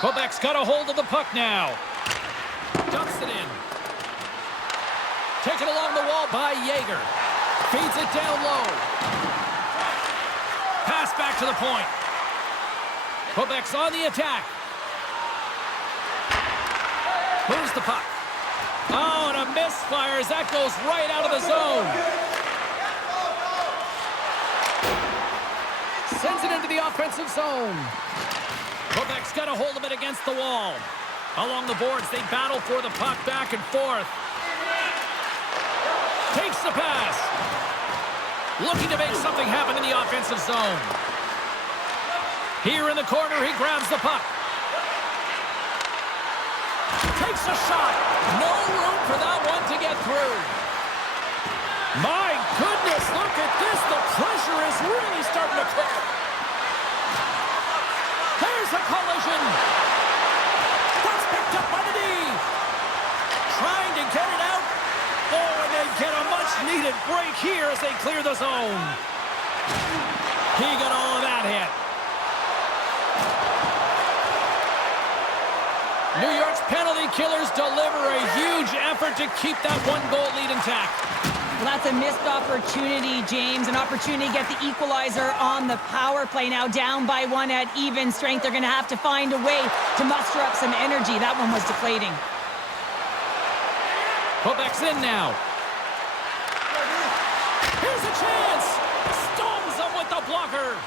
Quebec's got a hold of the puck now. Dumps it in. Taken along the wall by Yeager. Feeds it down low. Pass back to the point. Quebec's on the attack. Moves the puck. Oh, and a misfire as that goes right out of the zone. Sends it into the offensive zone. Quebec's got a hold of it against the wall. Along the boards, they battle for the puck back and forth. Takes the pass. Looking to make something happen in the offensive zone. Here in the corner, he grabs the puck. Takes a shot. No room for that one to get through. My goodness, look at this. The pressure is really starting to cook. There's a collision. That's picked up by the D. Trying to get it out. Oh, and they get a much-needed break here as they clear the zone. He got all of that hit. New York's penalty killers deliver a huge effort to keep that one-goal lead intact. Well, that's a missed opportunity, James. An opportunity to get the equalizer on the power play. Now down by one at even strength. They're going to have to find a way to muster up some energy. That one was deflating. Quebec's in now. Here's a chance. Stones him with the blocker.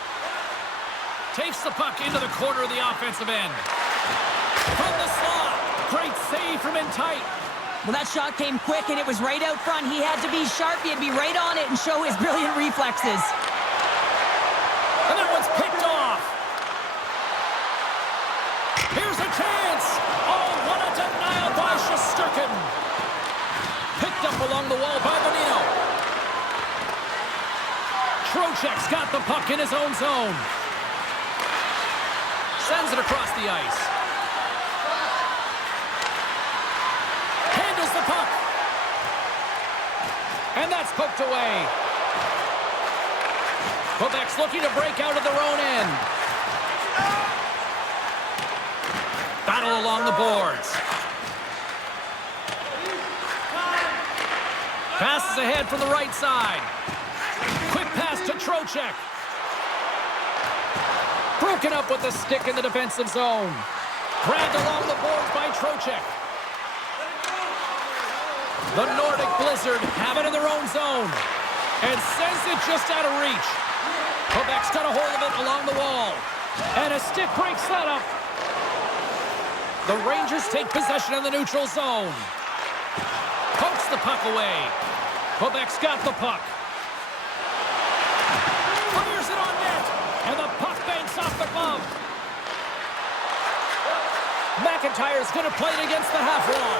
Takes the puck into the corner of the offensive end. From the slot. Great save from in tight. Well, that shot came quick, and it was right out front. He had to be sharp. He had to be right on it and show his brilliant reflexes. And that one's picked off. Here's a chance. Oh, what a denial by Shesterkin. Picked up along the wall by Bonino. Trocheck's got the puck in his own zone. Sends it across the ice. Handles the puck. And that's poked away. Quebec's looking to break out of their own end. Battle along the boards. Passes ahead from the right side. Quick pass to Trocheck. Broken up with the stick in the defensive zone. Grabbed along the boards by Trocheck. The Nordic Blizzard have it in their own zone. And sends it just out of reach. Quebec's got a hold of it along the wall. And a stick breaks that up. The Rangers take possession of the neutral zone. Pokes the puck away. Quebec's got the puck. Fires it on net. And the puck banks off the glove. McIntyre's going to play it against the half wall.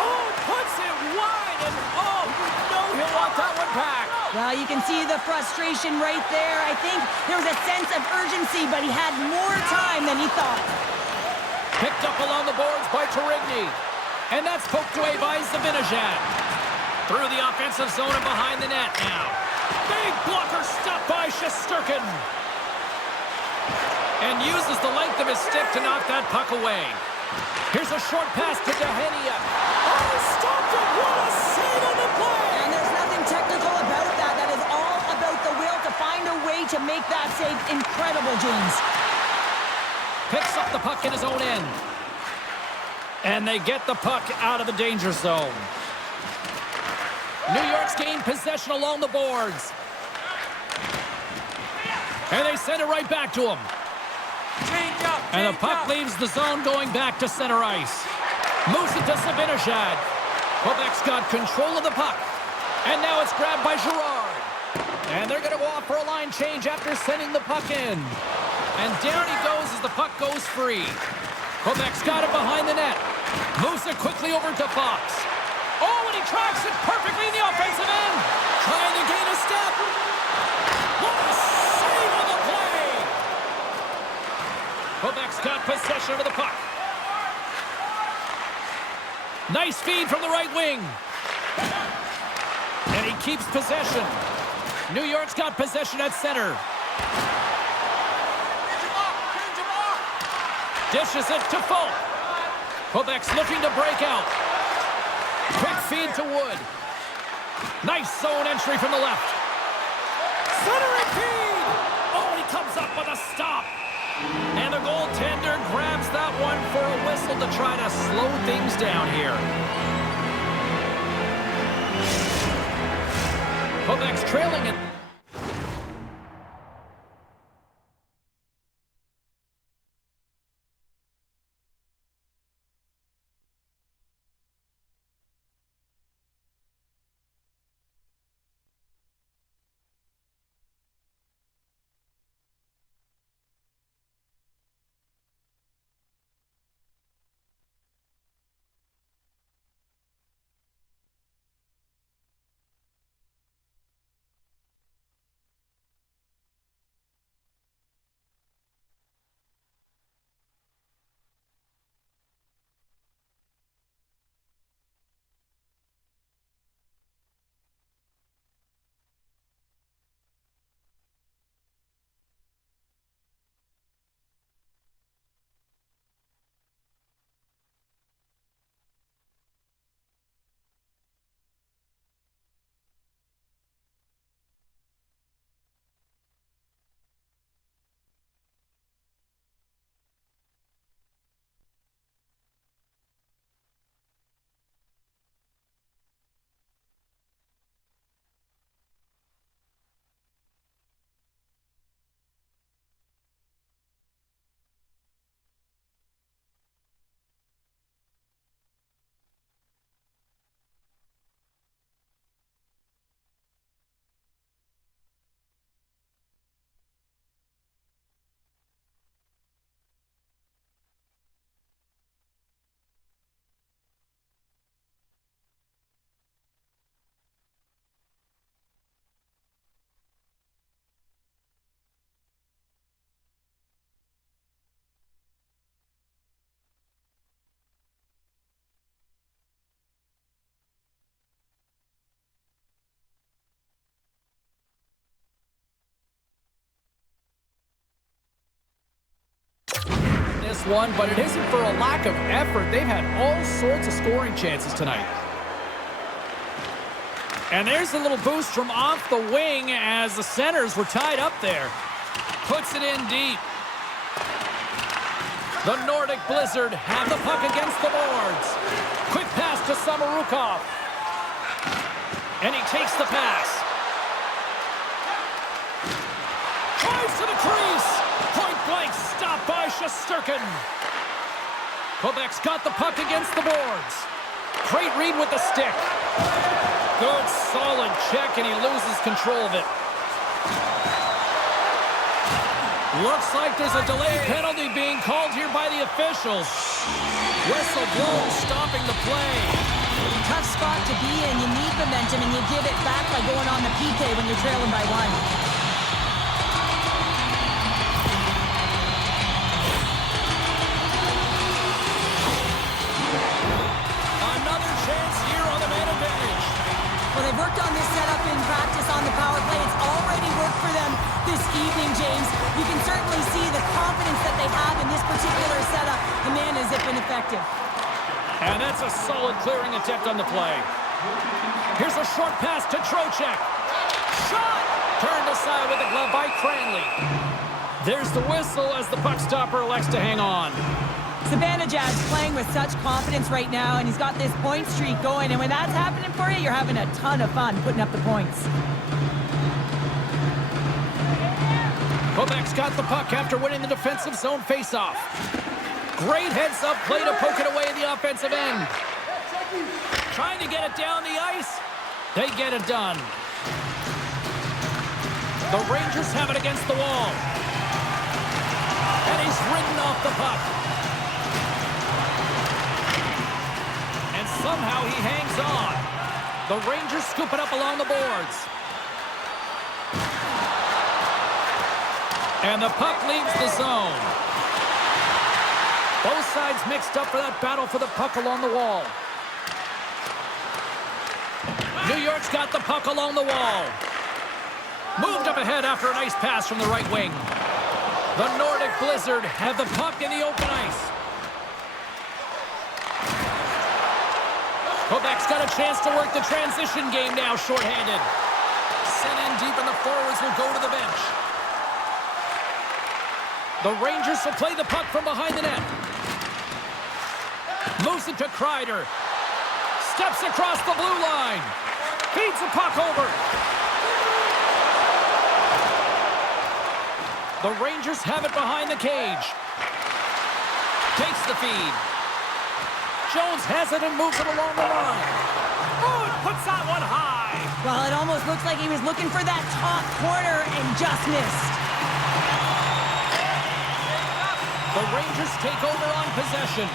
Oh, puts it wide. And oh, no, he'll want that one back. Well, you can see the frustration right there. I think there was a sense of urgency, but he had more time than he thought. Picked up along the boards by Torigny. And that's poked away by Zibanejad. Through the offensive zone and behind the net now. Big blocker stop by Shesterkin. And uses the length of his stick to knock that puck away. Here's a short pass to Dehania. Oh, stopped it! What a save on the play! And there's nothing technical about that. That is all about the will to find a way to make that save. Incredible, James. Picks up the puck in his own end. And they get the puck out of the danger zone. New York's gained possession along the boards. And they send it right back to him. And the puck leaves the zone going back to center ice. Moves it to Savinashad. Quebec's got control of the puck. And now it's grabbed by Girard. And they're going to go off for a line change after sending the puck in. And down he goes as the puck goes free. Quebec's got it behind the net. Moves it quickly over to Fox. Oh, and he tracks it perfectly in the offensive end. Trying to gain a step. What a save on the play! Quebec's got possession of the puck. Nice feed from the right wing. And he keeps possession. New York's got possession at center. Dishes it to Folk. Quebec's looking to break out. Quick feed to Wood. Nice zone entry from the left. Centering feed! Oh, he comes up with a stop. And the goaltender grabs that one for a whistle to try to slow things down here. Quebec's trailing it. This one, but it isn't for a lack of effort. They've had all sorts of scoring chances tonight. And there's a little boost from off the wing as the centers were tied up there. Puts it in deep. The Nordic Blizzard have the puck against the boards. Quick pass to Samorukov. And he takes the pass. Drives to the crease. Point blank stop by Shesterkin. Quebec's got the puck against the boards. Great read with the stick. Good solid check and he loses control of it. Looks like there's a delayed penalty being called here by the officials. Whistle blown, stopping the play. Tough spot to be in. You need momentum and you give it back by going on the PK when you're trailing by one. Well, they've worked on this setup in practice on the power play. It's already worked for them. this evening, James. You can certainly see the confidence that they have in this particular setup. The man has been effective. And that's a solid clearing attempt on the play. Here's a short pass to Trocheck. Shot! Turned aside with a glove by Cranley. There's the whistle as the puck stopper elects to hang on. Sabanajad's playing with such confidence right now, and he's got this point streak going. And when that's happening for you, you're having a ton of fun putting up the points. Quebec's got the puck after winning the defensive zone faceoff. Great heads-up play to poke it away at the offensive end. Trying to get it down the ice. They get it done. The Rangers have it against the wall. And he's ridden off the puck. And somehow he hangs on. The Rangers scoop it up along the boards. And the puck leaves the zone. Both sides mixed up for that battle for the puck along the wall. New York's got the puck along the wall. Moved up ahead after a nice pass from the right wing. The Nordic Blizzard have the puck in the open ice. Quebec's got a chance to work the transition game now, shorthanded. Sent in deep, and the forwards will go to the bench. The Rangers will play the puck from behind the net. Moves it to Kreider. Steps across the blue line. Feeds the puck over. The Rangers have it behind the cage. Takes the feed. Jones has it and moves it along the line. Oh, and puts that one high. Well, it almost looks like he was looking for that top corner and just missed. The Rangers take over on possession.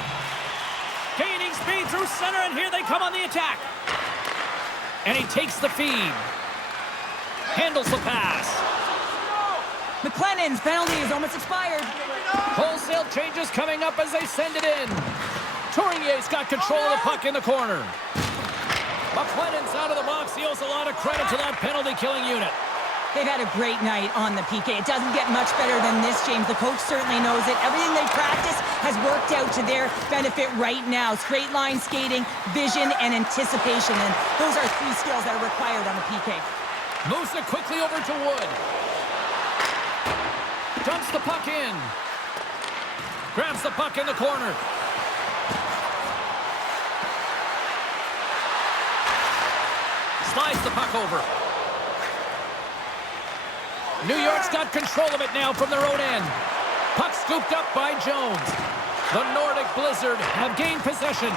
Gaining speed through center, and here they come on the attack. And he takes the feed. Handles the pass. McLennan's penalty is almost expired. Wholesale changes coming up as they send it in. Tournier's got control of the puck in the corner. McLennan's out of the box. He owes a lot of credit to that penalty-killing unit. They've had a great night on the PK. It doesn't get much better than this, James. The coach certainly knows it. Everything they practice has worked out to their benefit right now. Straight line skating, vision, and anticipation. And those are three skills that are required on the PK. Moves it quickly over to Wood. Dumps the puck in. Grabs the puck in the corner. Slides the puck over. New York's got control of it now from their own end. Puck scooped up by Jones. The Nordic Blizzard have gained possession.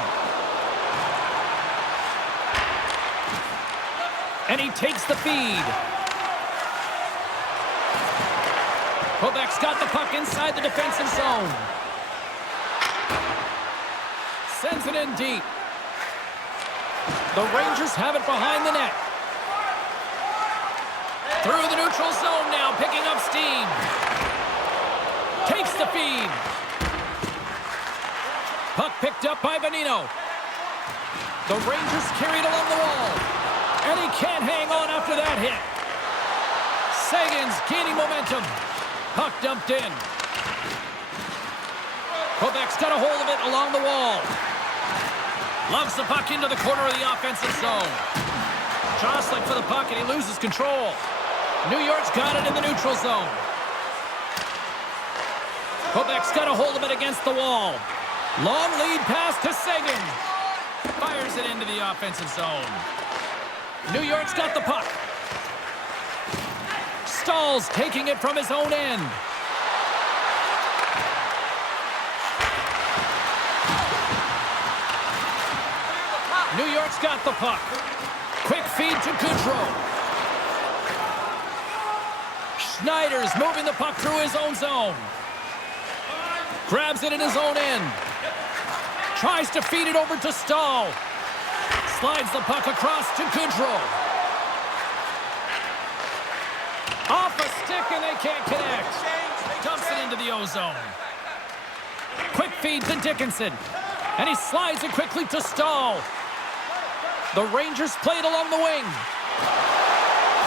And he takes the feed. Quebec's got the puck inside the defensive zone. Sends it in deep. The Rangers have it behind the net. Through the neutral zone now, picking up steam. Takes the feed. Puck picked up by Bonino. The Rangers carried along the wall. And he can't hang on after that hit. Sagan's gaining momentum. Puck dumped in. Quebec's got a hold of it along the wall. Loves the puck into the corner of the offensive zone. Jostling for the puck, and he loses control. New York's got it in the neutral zone. Quebec's got a hold of it against the wall. Long lead pass to Sagan. Fires it into the offensive zone. New York's got the puck. Stahl's taking it from his own end. New York's got the puck. Quick feed to Goudreau. Schneider's moving the puck through his own zone. Grabs it in his own end. Tries to feed it over to Stahl. Slides the puck across to Goudreau. Off a stick, and they can't connect. Dumps it into the O-zone. Quick feed to Dickinson. And he slides it quickly to Stahl. The Rangers played along the wing.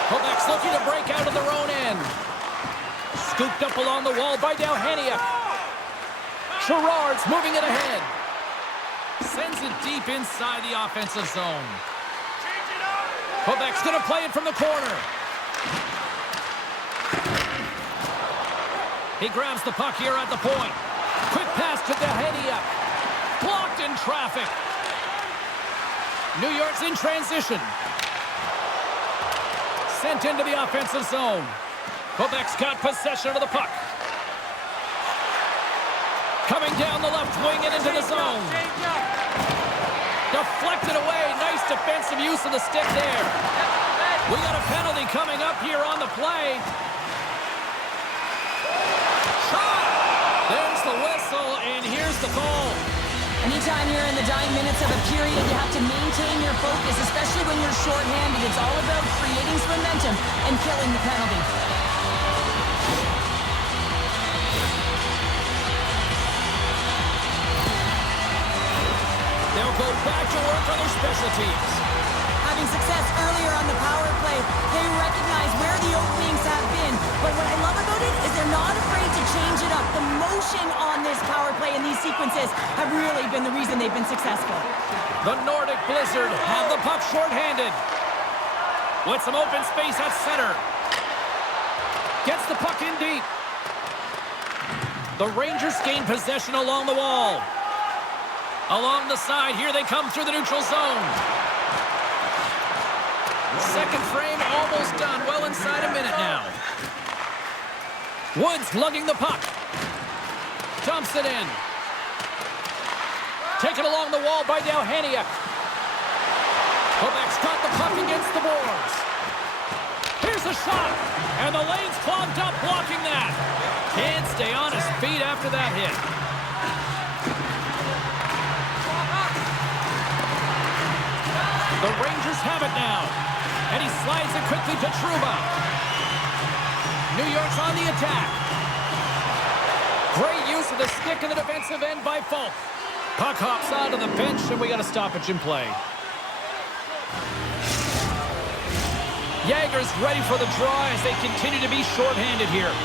Quebec's looking to break out of their own end. Scooped up along the wall by Dalhania. Girard's moving it ahead. Sends it deep inside the offensive zone. Quebec's going to play it from the corner. He grabs the puck here at the point. Quick pass to Dalhania. Blocked in traffic. New York's in transition. Sent into the offensive zone. Quebec's got possession of the puck. Coming down the left wing and into the zone. Deflected away. Nice defensive use of the stick there. We got a penalty coming up here on the play. Shot! There's the whistle, and here's the goal. Anytime you're in the dying minutes of a period, you have to maintain your focus, especially when you're shorthanded. It's all about creating some momentum and killing the penalty. They'll go back to work on their special teams. Having success earlier on the power play, they recognize where the openings have been. But what I love about it is they're not afraid to change it up. The motion on this power play and these sequences have really been the reason they've been successful. The Nordic Blizzard have the puck shorthanded. With some open space at center. Gets the puck in deep. The Rangers gain possession along the wall. Along the side, here they come through the neutral zone. Second frame almost done. Well inside a minute now. Woods lugging the puck. Dumps it in. Taken along the wall by Dalhania. Quebec's got the puck against the boards. Here's a shot. And the lane's clogged up blocking that. Can't stay on his feet after that hit. The Rangers have it now. And he slides it quickly to Trouba. New York's on the attack. Great use of the stick in the defensive end by Falk. Puck hops onto the bench, and we got a stoppage in play. Yager's ready for the draw as they continue to be shorthanded here.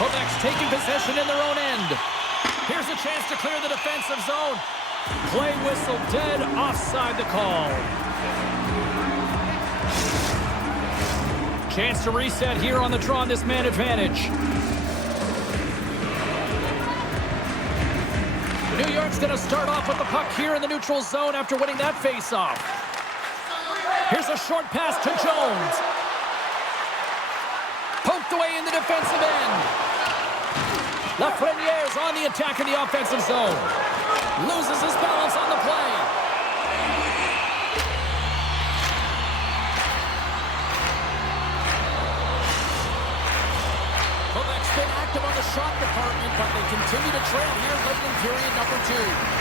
Quebec's taking possession in their own end. Here's a chance to clear the defensive zone. Play whistle dead, offside the call. Chance to reset here on the draw on this man advantage. New York's going to start off with the puck here in the neutral zone after winning that faceoff. Here's a short pass to Jones. Poked away in the defensive end. Lafreniere's on the attack in the offensive zone. Loses his balance on the play. Quebec's been active on the shot department, but they continue to trail here late in period number 2.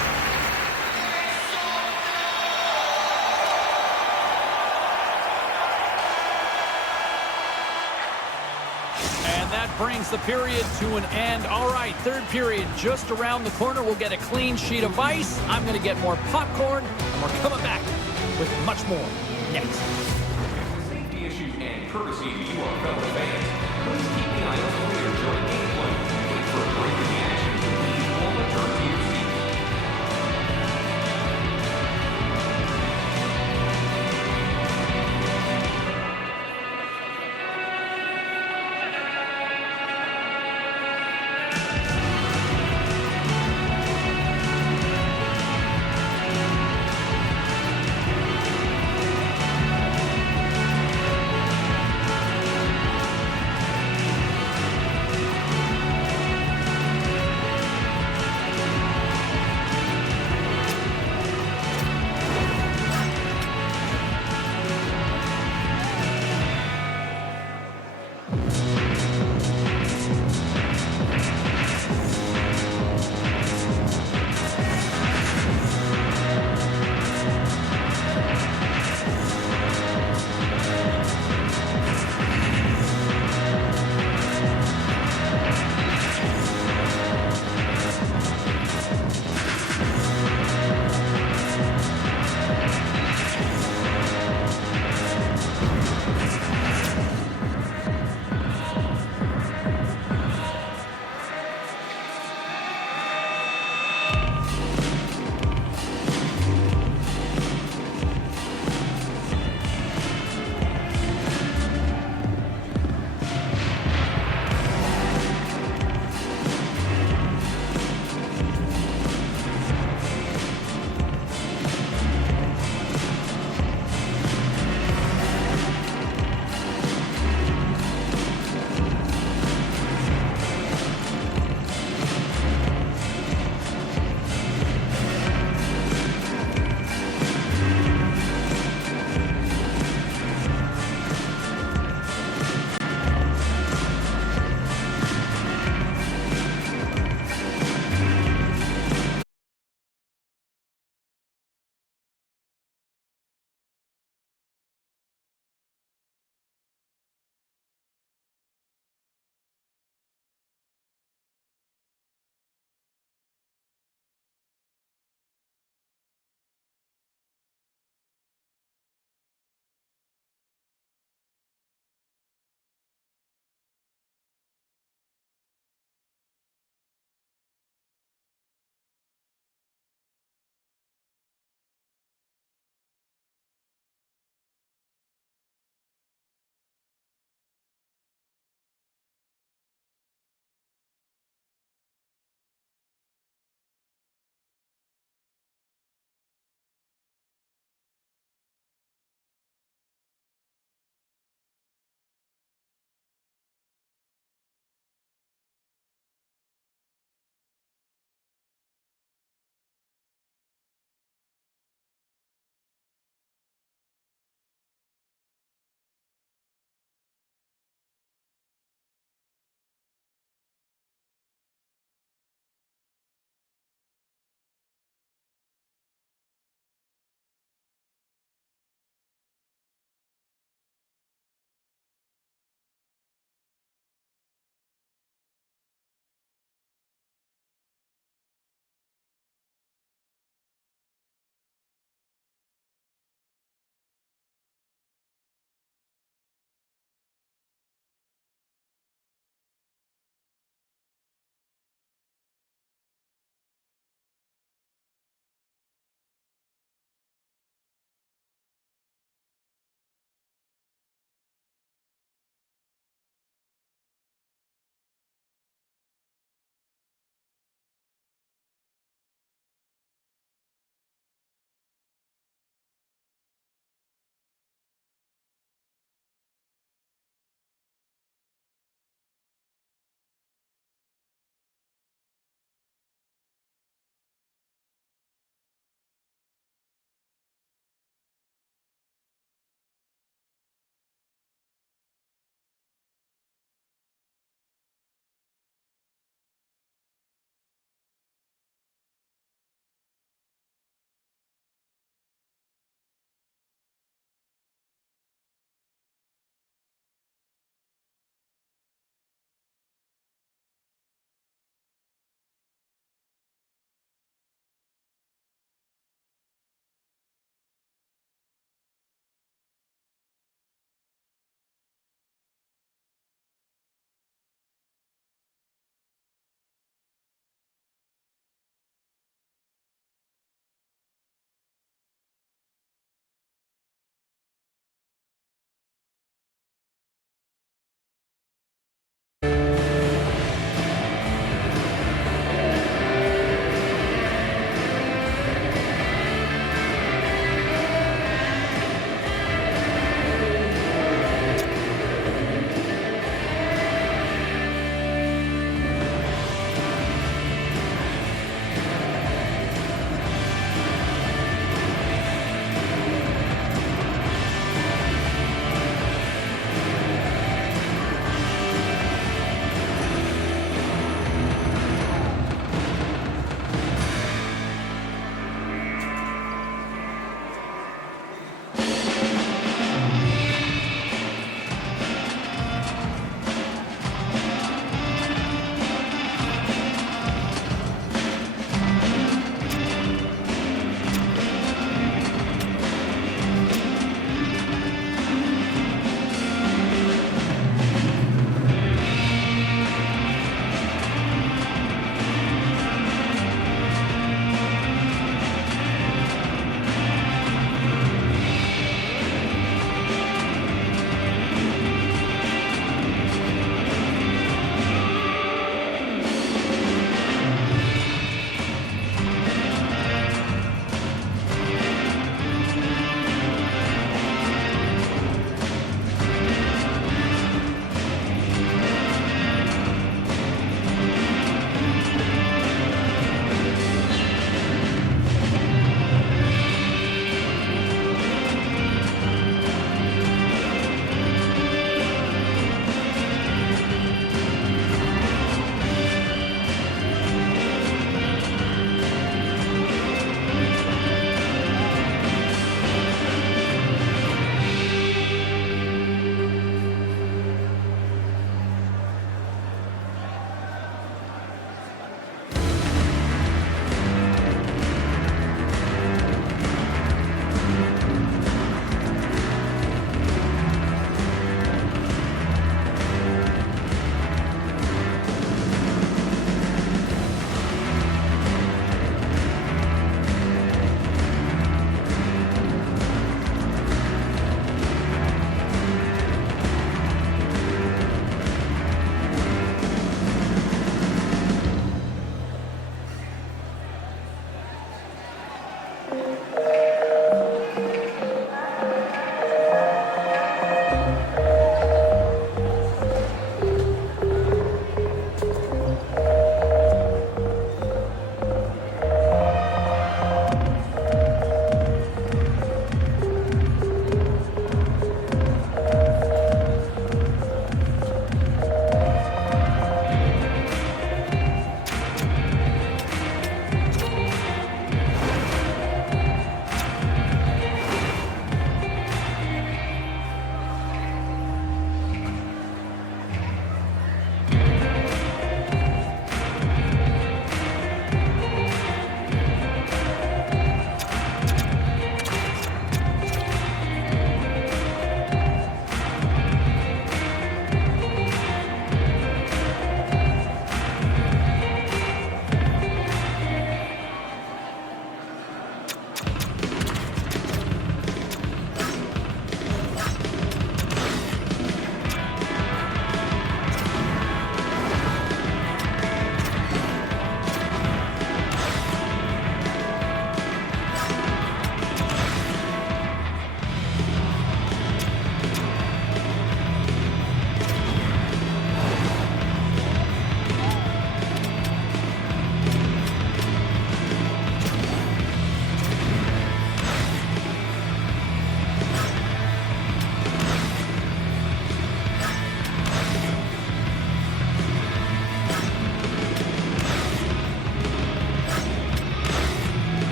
That brings the period to an end. All right, third period just around the corner. We'll get a clean sheet of ice. I'm going to get more popcorn, and we're coming back with much more next. Safety issues and courtesy to you, our fellow fans. Please keep the aisles clear during gameplay. Wait for a break in the action. Please all return to your seats.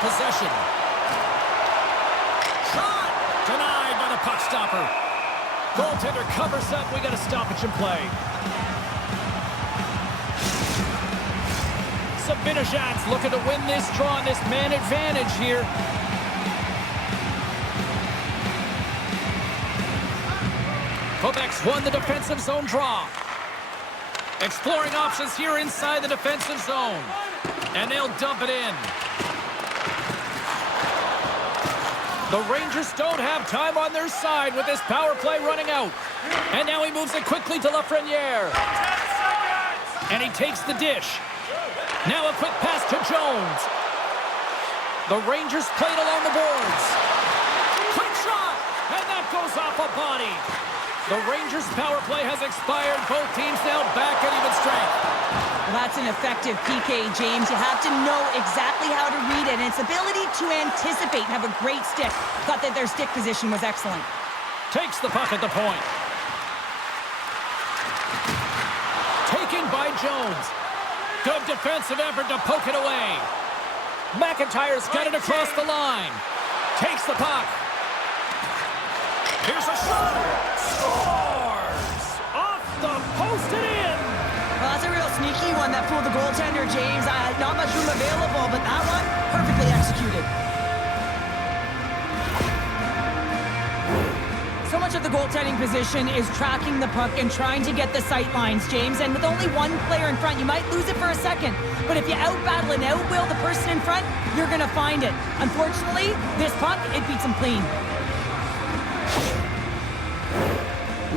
possession. Shot! Denied by the puck stopper. Goaltender covers up. We got a stoppage in play. S.O.A.C.J.V looking to win this draw on this man advantage here. Quebec's won the defensive zone draw. Exploring options here inside the defensive zone. And they'll dump it in. The Rangers don't have time on their side with this power play running out. And now he moves it quickly to Lafreniere. And he takes the dish. Now a quick pass to Jones. The Rangers played along the boards. Quick shot! And that goes off a body. The Rangers' power play has expired. Both teams now back at even strength. Well, that's an effective PK, James. You have to know exactly how to read it, and its ability to anticipate and have a great stick. Thought that their stick position was excellent. Takes the puck at the point. Taken by Jones. Good defensive effort to poke it away. McIntyre's got it across the line. Takes the puck. Here's a shot. Scores! Off the post and in. Well, that's a real sneaky one that fooled the goaltender, James. Not much room available, but that one, perfectly executed. So much of the goaltending position is tracking the puck and trying to get the sight lines, James. And with only one player in front, you might lose it for a second. But if you out-battle and out-will the person in front, you're going to find it. Unfortunately, this puck, it beats him clean.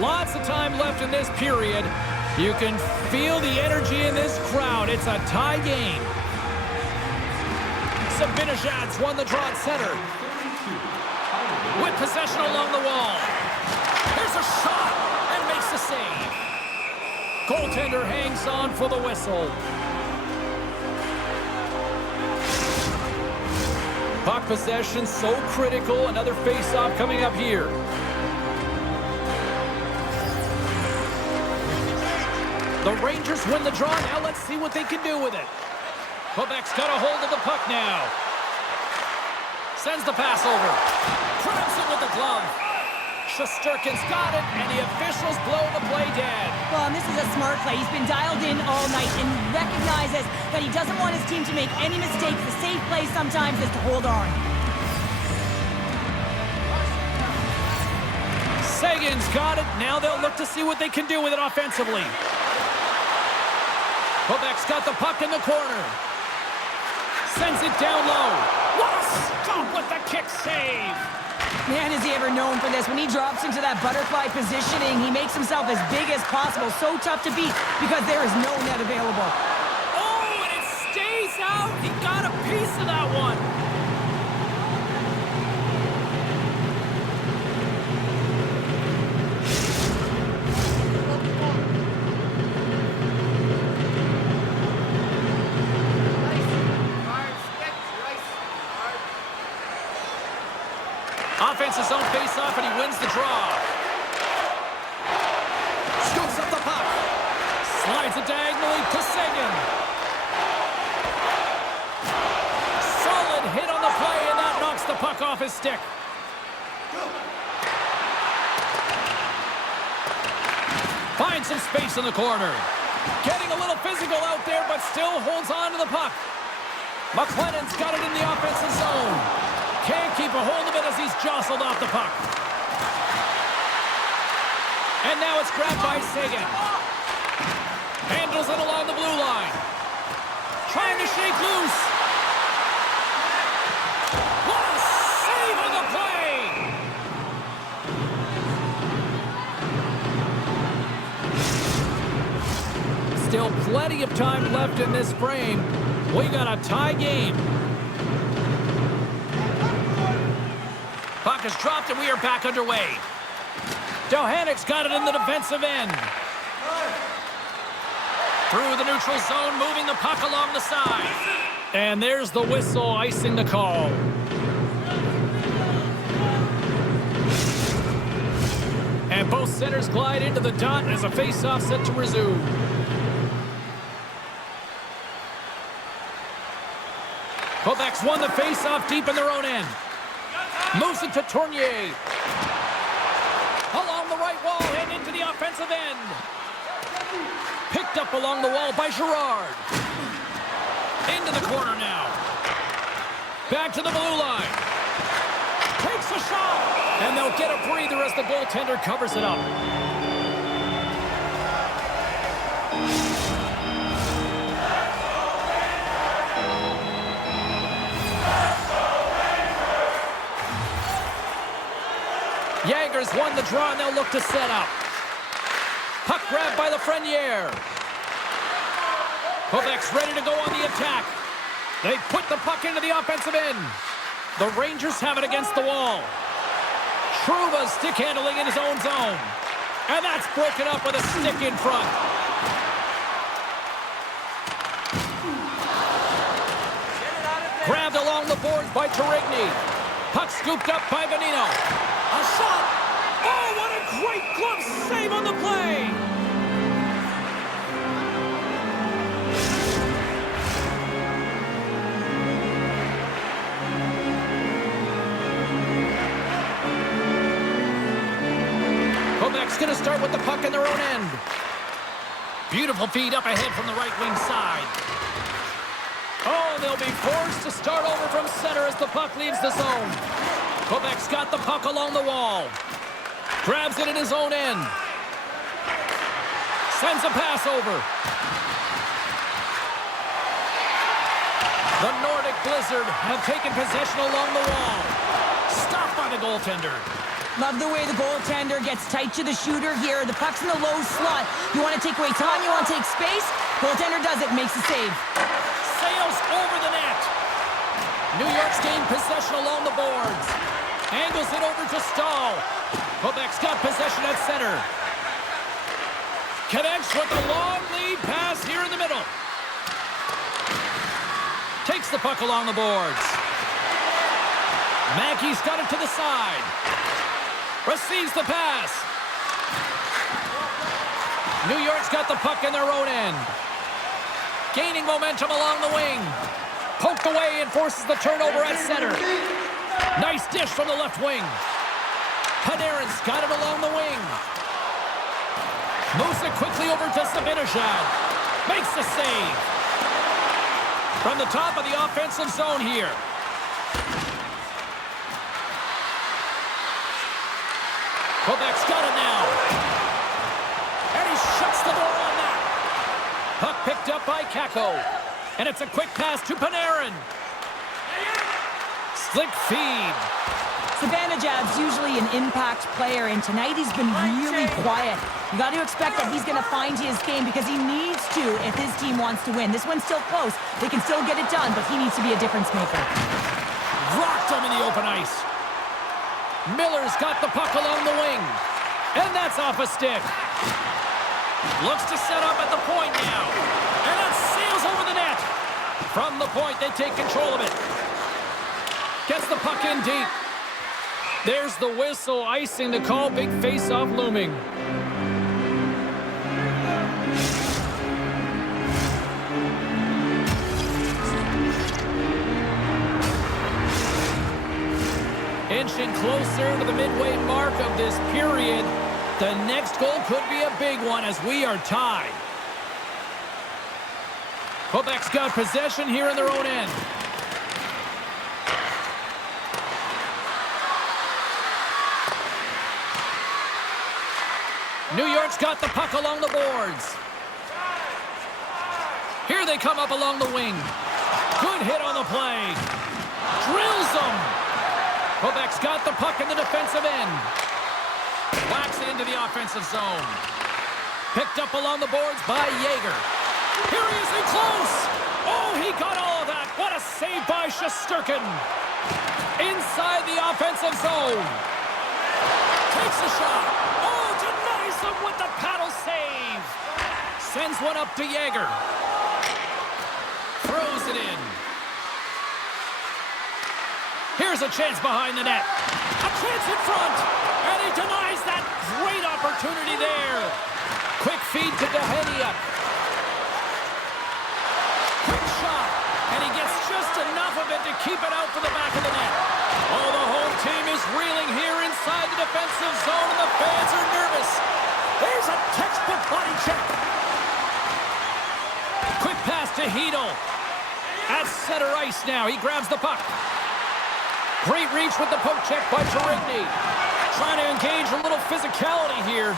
Lots of time left in this period. You can feel the energy in this crowd. It's a tie game. S.O.A.C.J.V's won the draw at center. With possession along the wall. Here's a shot and makes the save. Goaltender hangs on for the whistle. Puck possession so critical. Another face-off coming up here. The Rangers win the draw. Now let's see what they can do with it. Quebec's got a hold of the puck now. Sends the pass over. Grabs it with the glove. Shesterkin's got it, and the officials blow the play dead. Well, and this is a smart play. He's been dialed in all night and recognizes that he doesn't want his team to make any mistakes. The safe play sometimes is to hold on. Sagan's got it. Now they'll look to see what they can do with it offensively. Quebec's got the puck in the corner. Sends it down low. What a stop with the kick save. Man, is he ever known for this. When he drops into that butterfly positioning, he makes himself as big as possible. So tough to beat because there is no net available. Oh, and it stays out. He got a piece of that one. Offensive zone face-off, and he wins the draw. Scoops up the puck. Slides it diagonally to Sagan. Solid hit on the play, and that knocks the puck off his stick. Finds some space in the corner. Getting a little physical out there, but still holds on to the puck. McLennan's got it in the offensive zone. Can't keep a hold of it as he's jostled off the puck. And now it's grabbed by Sagan. Handles it along the blue line. Trying to shake loose. What a save on the play! Still plenty of time left in this frame. We got a tie game. Puck is dropped, and we are back underway. Johannik's got it in the defensive end. Through the neutral zone, moving the puck along the side. And there's the whistle, icing the call. And both centers glide into the dot as a face-off set to resume. Quebec's won the face-off deep in their own end. Moves it to Tournier. Along the right wall and into the offensive end. Picked up along the wall by Girard. Into the corner now. Back to the blue line. Takes a shot. And they'll get a breather as the goaltender covers it up. Jager's won the draw, and they'll look to set up. Puck grabbed by Lafreniere. Quebec's ready to go on the attack. They put the puck into the offensive end. The Rangers have it against the wall. Trouba stick handling in his own zone. And that's broken up with a stick in front. Grabbed along the boards by Tarigny. Puck scooped up by Venino. A shot! Oh, what a great glove save on the play! Quebec's going to start with the puck in their own end. Beautiful feed up ahead from the right wing side. Oh, they'll be forced to start over from center as the puck leaves the zone. Quebec's got the puck along the wall. Grabs it in his own end. Sends a pass over. The Nordic Blizzard have taken possession along the wall. Stopped by the goaltender. Love the way the goaltender gets tight to the shooter here. The puck's in the low slot. You want to take away time, you want to take space. Goaltender does it, makes the save. Sails over the net. New York's gained possession along the boards. Angles it over to Stahl. Quebec's got possession at center. Connects with a long lead pass here in the middle. Takes the puck along the boards. Mackey's got it to the side. Receives the pass. New York's got the puck in their own end. Gaining momentum along the wing. Poked away and forces the turnover at center. Nice dish from the left wing. Panarin's got it along the wing. Moves it quickly over to Savinovich. Makes the save. From the top of the offensive zone here. Quebec's got it now. And he shuts the door on that. Puck picked up by Kakko. And it's a quick pass to Panarin. Slick feed. Savinovich usually an impact player, and tonight he's been really quiet. You got to expect that he's going to find his game because he needs to if his team wants to win. This one's still close. They can still get it done, but he needs to be a difference maker. Rocked him in the open ice. Miller's got the puck along the wing. And that's off a stick. Looks to set up at the point now. And that sails over the net. From the point, they take control of it. Gets the puck in deep. There's the whistle, icing the call. Big face-off looming. Inching closer to the midway mark of this period. The next goal could be a big one as we are tied. Quebec's got possession here in their own end. New York's got the puck along the boards. Here they come up along the wing. Good hit on the play. Drills them. Quebec's got the puck in the defensive end. Whacks it into the offensive zone. Picked up along the boards by Jager. Here he is in close. Oh, he got all of that. What a save by Shesterkin. Inside the offensive zone. Takes a shot. Oh, denies him with the paddle save. Sends one up to Jager. Throws it in. Here's a chance behind the net. A chance in front. And he denies that great opportunity there. Quick feed to Dehania. Quick shot. And he gets just enough of it keep it out for the back of the net. Oh, the home team is reeling here inside the defensive zone, and the fans are nervous. There's a textbook body check. Quick pass to Hedel. At center ice now. He grabs the puck. Great reach with the poke check by Jarigny. Trying to engage a little physicality here.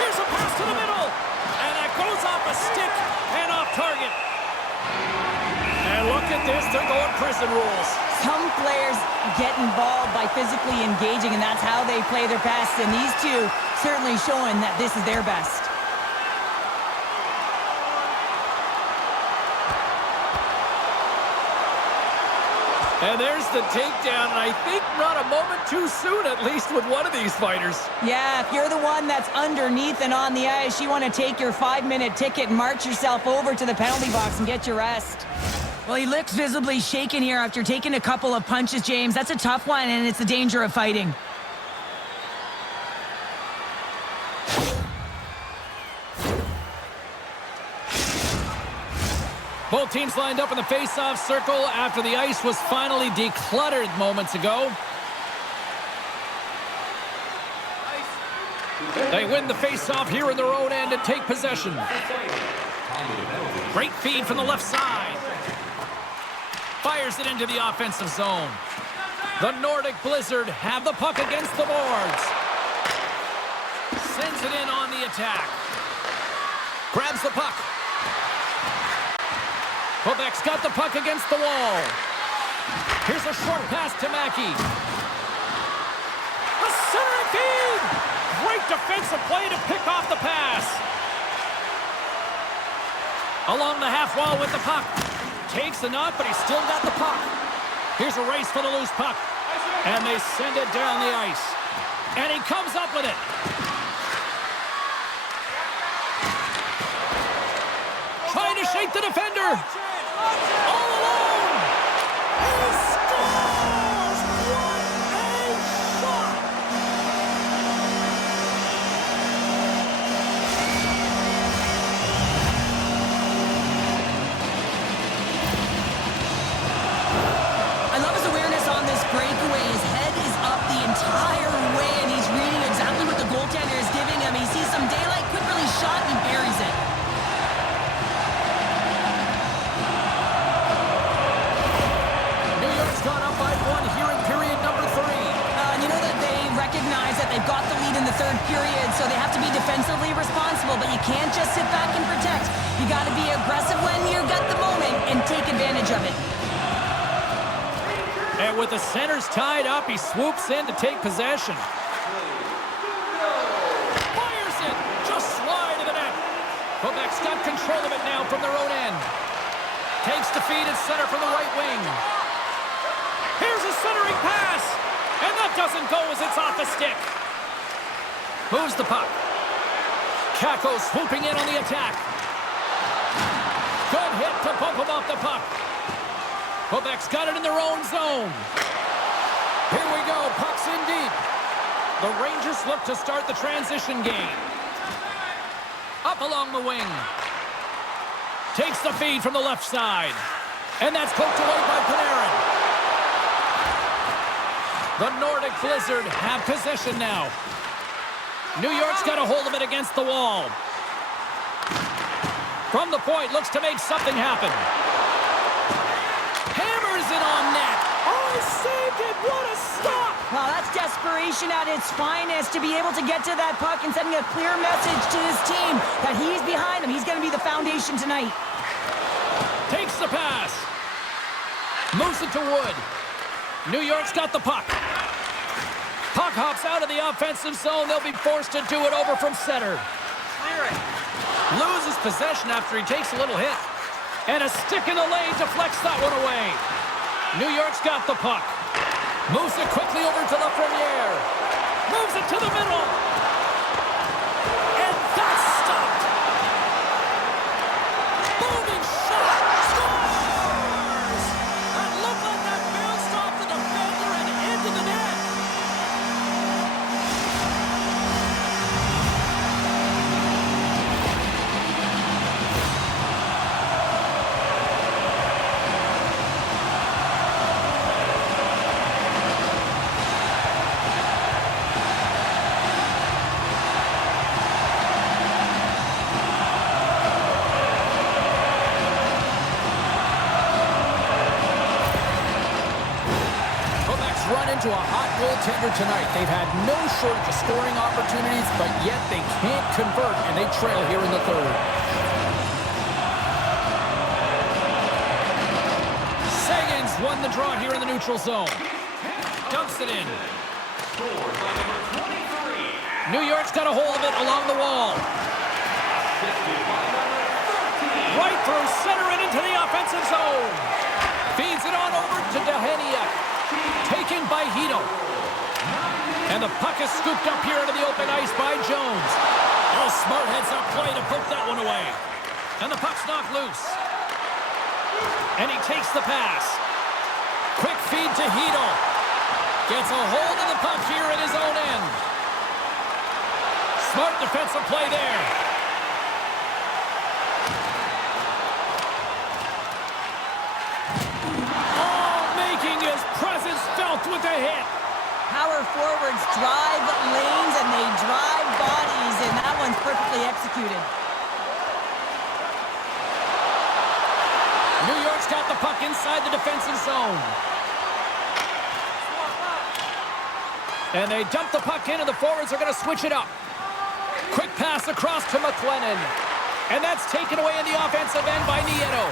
Here's a pass to the middle. And that goes off a stick and off target. And look at this. They're going prison rules. Some players get involved by physically engaging, and that's how they play their best. And these two certainly showing that this is their best. And there's the takedown, and I think not a moment too soon, at least with one of these fighters. Yeah, if you're the one that's underneath and on the ice, you want to take your 5-minute ticket and march yourself over to the penalty box and get your rest. Well, he looks visibly shaken here after taking a couple of punches, James. That's a tough one, and it's the danger of fighting. Both teams lined up in the face-off circle after the ice was finally decluttered moments ago. They win the face-off here in their own end and take possession. Great feed from the left side. Fires it into the offensive zone. The Nordic Blizzard have the puck against the boards. Sends it in on the attack. Grabs the puck. Quebec's got the puck against the wall. Here's a short pass to Mackey. A centering feed! Great defensive play to pick off the pass. Along the half wall with the puck. Takes the knock, but he's still got the puck. Here's a race for the loose puck. And they send it down the ice. And he comes up with it. Trying to shake the defender. All alone! He scores! What a shot! I love his awareness on this breakaway. His head is up the entire way, and he's reading exactly what the goaltender is giving him. He sees some daylight, quick release shot, and he buries it. Gone up by 1 here in period number 3. You know that they recognize that they've got the lead in the third period, so they have to be defensively responsible, but you can't just sit back and protect. You got to be aggressive when you've got the moment and take advantage of it. And with the centers tied up, he swoops in to take possession. Fires it! Just slide to the net. Quebec's got control of it now from their own end. Takes the feed at center from the right wing. Here's a centering pass, and that doesn't go as it's off the stick. Moves the puck. Kako swooping in on the attack. Good hit to bump him off the puck. Quebec's got it in their own zone. Here we go, puck's in deep. The Rangers look to start the transition game. Up along the wing. Takes the feed from the left side. And that's poked away by Panarin. The Nordic Blizzard have possession now. New York's got a hold of it against the wall. From the point, looks to make something happen. Hammers it on net. Oh, he saved it. What a stop. Well, that's desperation at its finest to be able to get to that puck and sending a clear message to his team that he's behind them. He's going to be the foundation tonight. Takes the pass. Moves it to Wood. New York's got the puck. Puck hops out of the offensive zone. They'll be forced to do it over from center. Clear it. Loses possession after he takes a little hit. And a stick in the lane deflects that one away. New York's got the puck. Moves it quickly over to Lafreniere. Moves it to the middle. And that's stopped. Moving shot. Scores! It looked like that bounced off the defender and into the net. to a hot goaltender tonight. They've had no shortage of scoring opportunities, but yet they can't convert, and they trail here in the third. Sagan's won the draw here in the neutral zone. Dumps it in. New York's got a hold of it along the wall. Right through center and into the offensive zone. Feeds it on over to Deheniak. Taken by Hito. And the puck is scooped up here into the open ice by Jones. Oh, smart heads-up play to poke that one away. And the puck's knocked loose. And he takes the pass. Quick feed to Hito. Gets a hold of the puck here at his own end. Smart defensive play there. His presence felt with a hit. Power forwards drive lanes and they drive bodies, and that one's perfectly executed. New York's got the puck inside the defensive zone. And they dump the puck in, and the forwards are going to switch it up. Quick pass across to McLennan. And that's taken away in the offensive end by Nieto.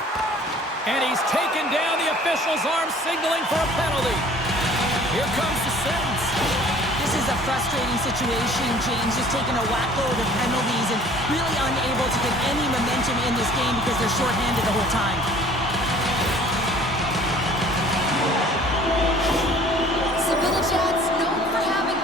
And he's taken down, the official's arm signaling for a penalty. Here comes the sentence. This is a frustrating situation, James, just taking a whackload of penalties and really unable to get any momentum in this game because they're shorthanded the whole time. Saviljac's known for having...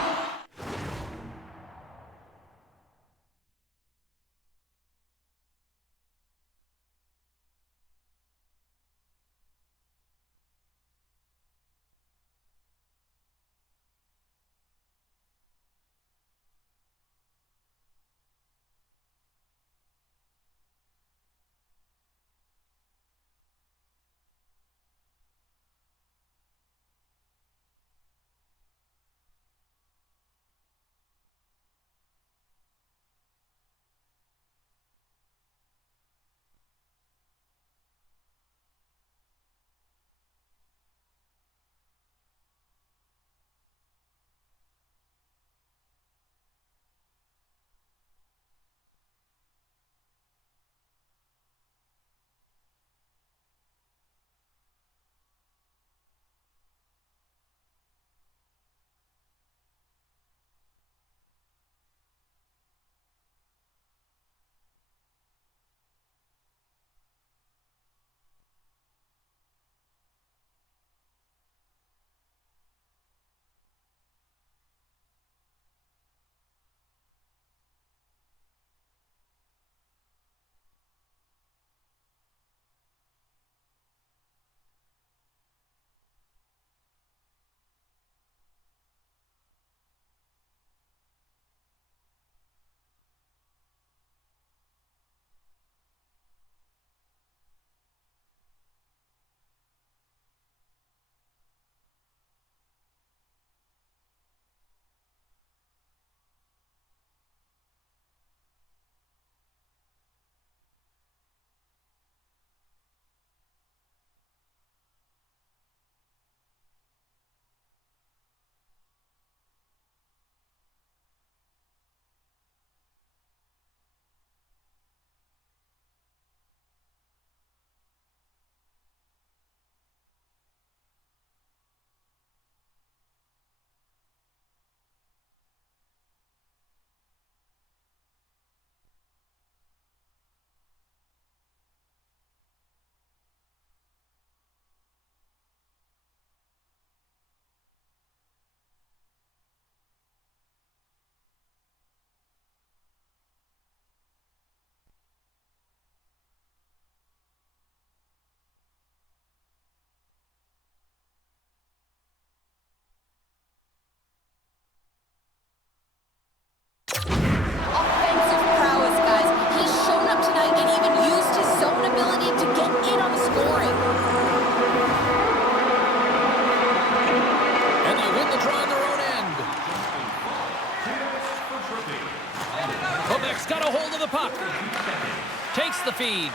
Takes the feed.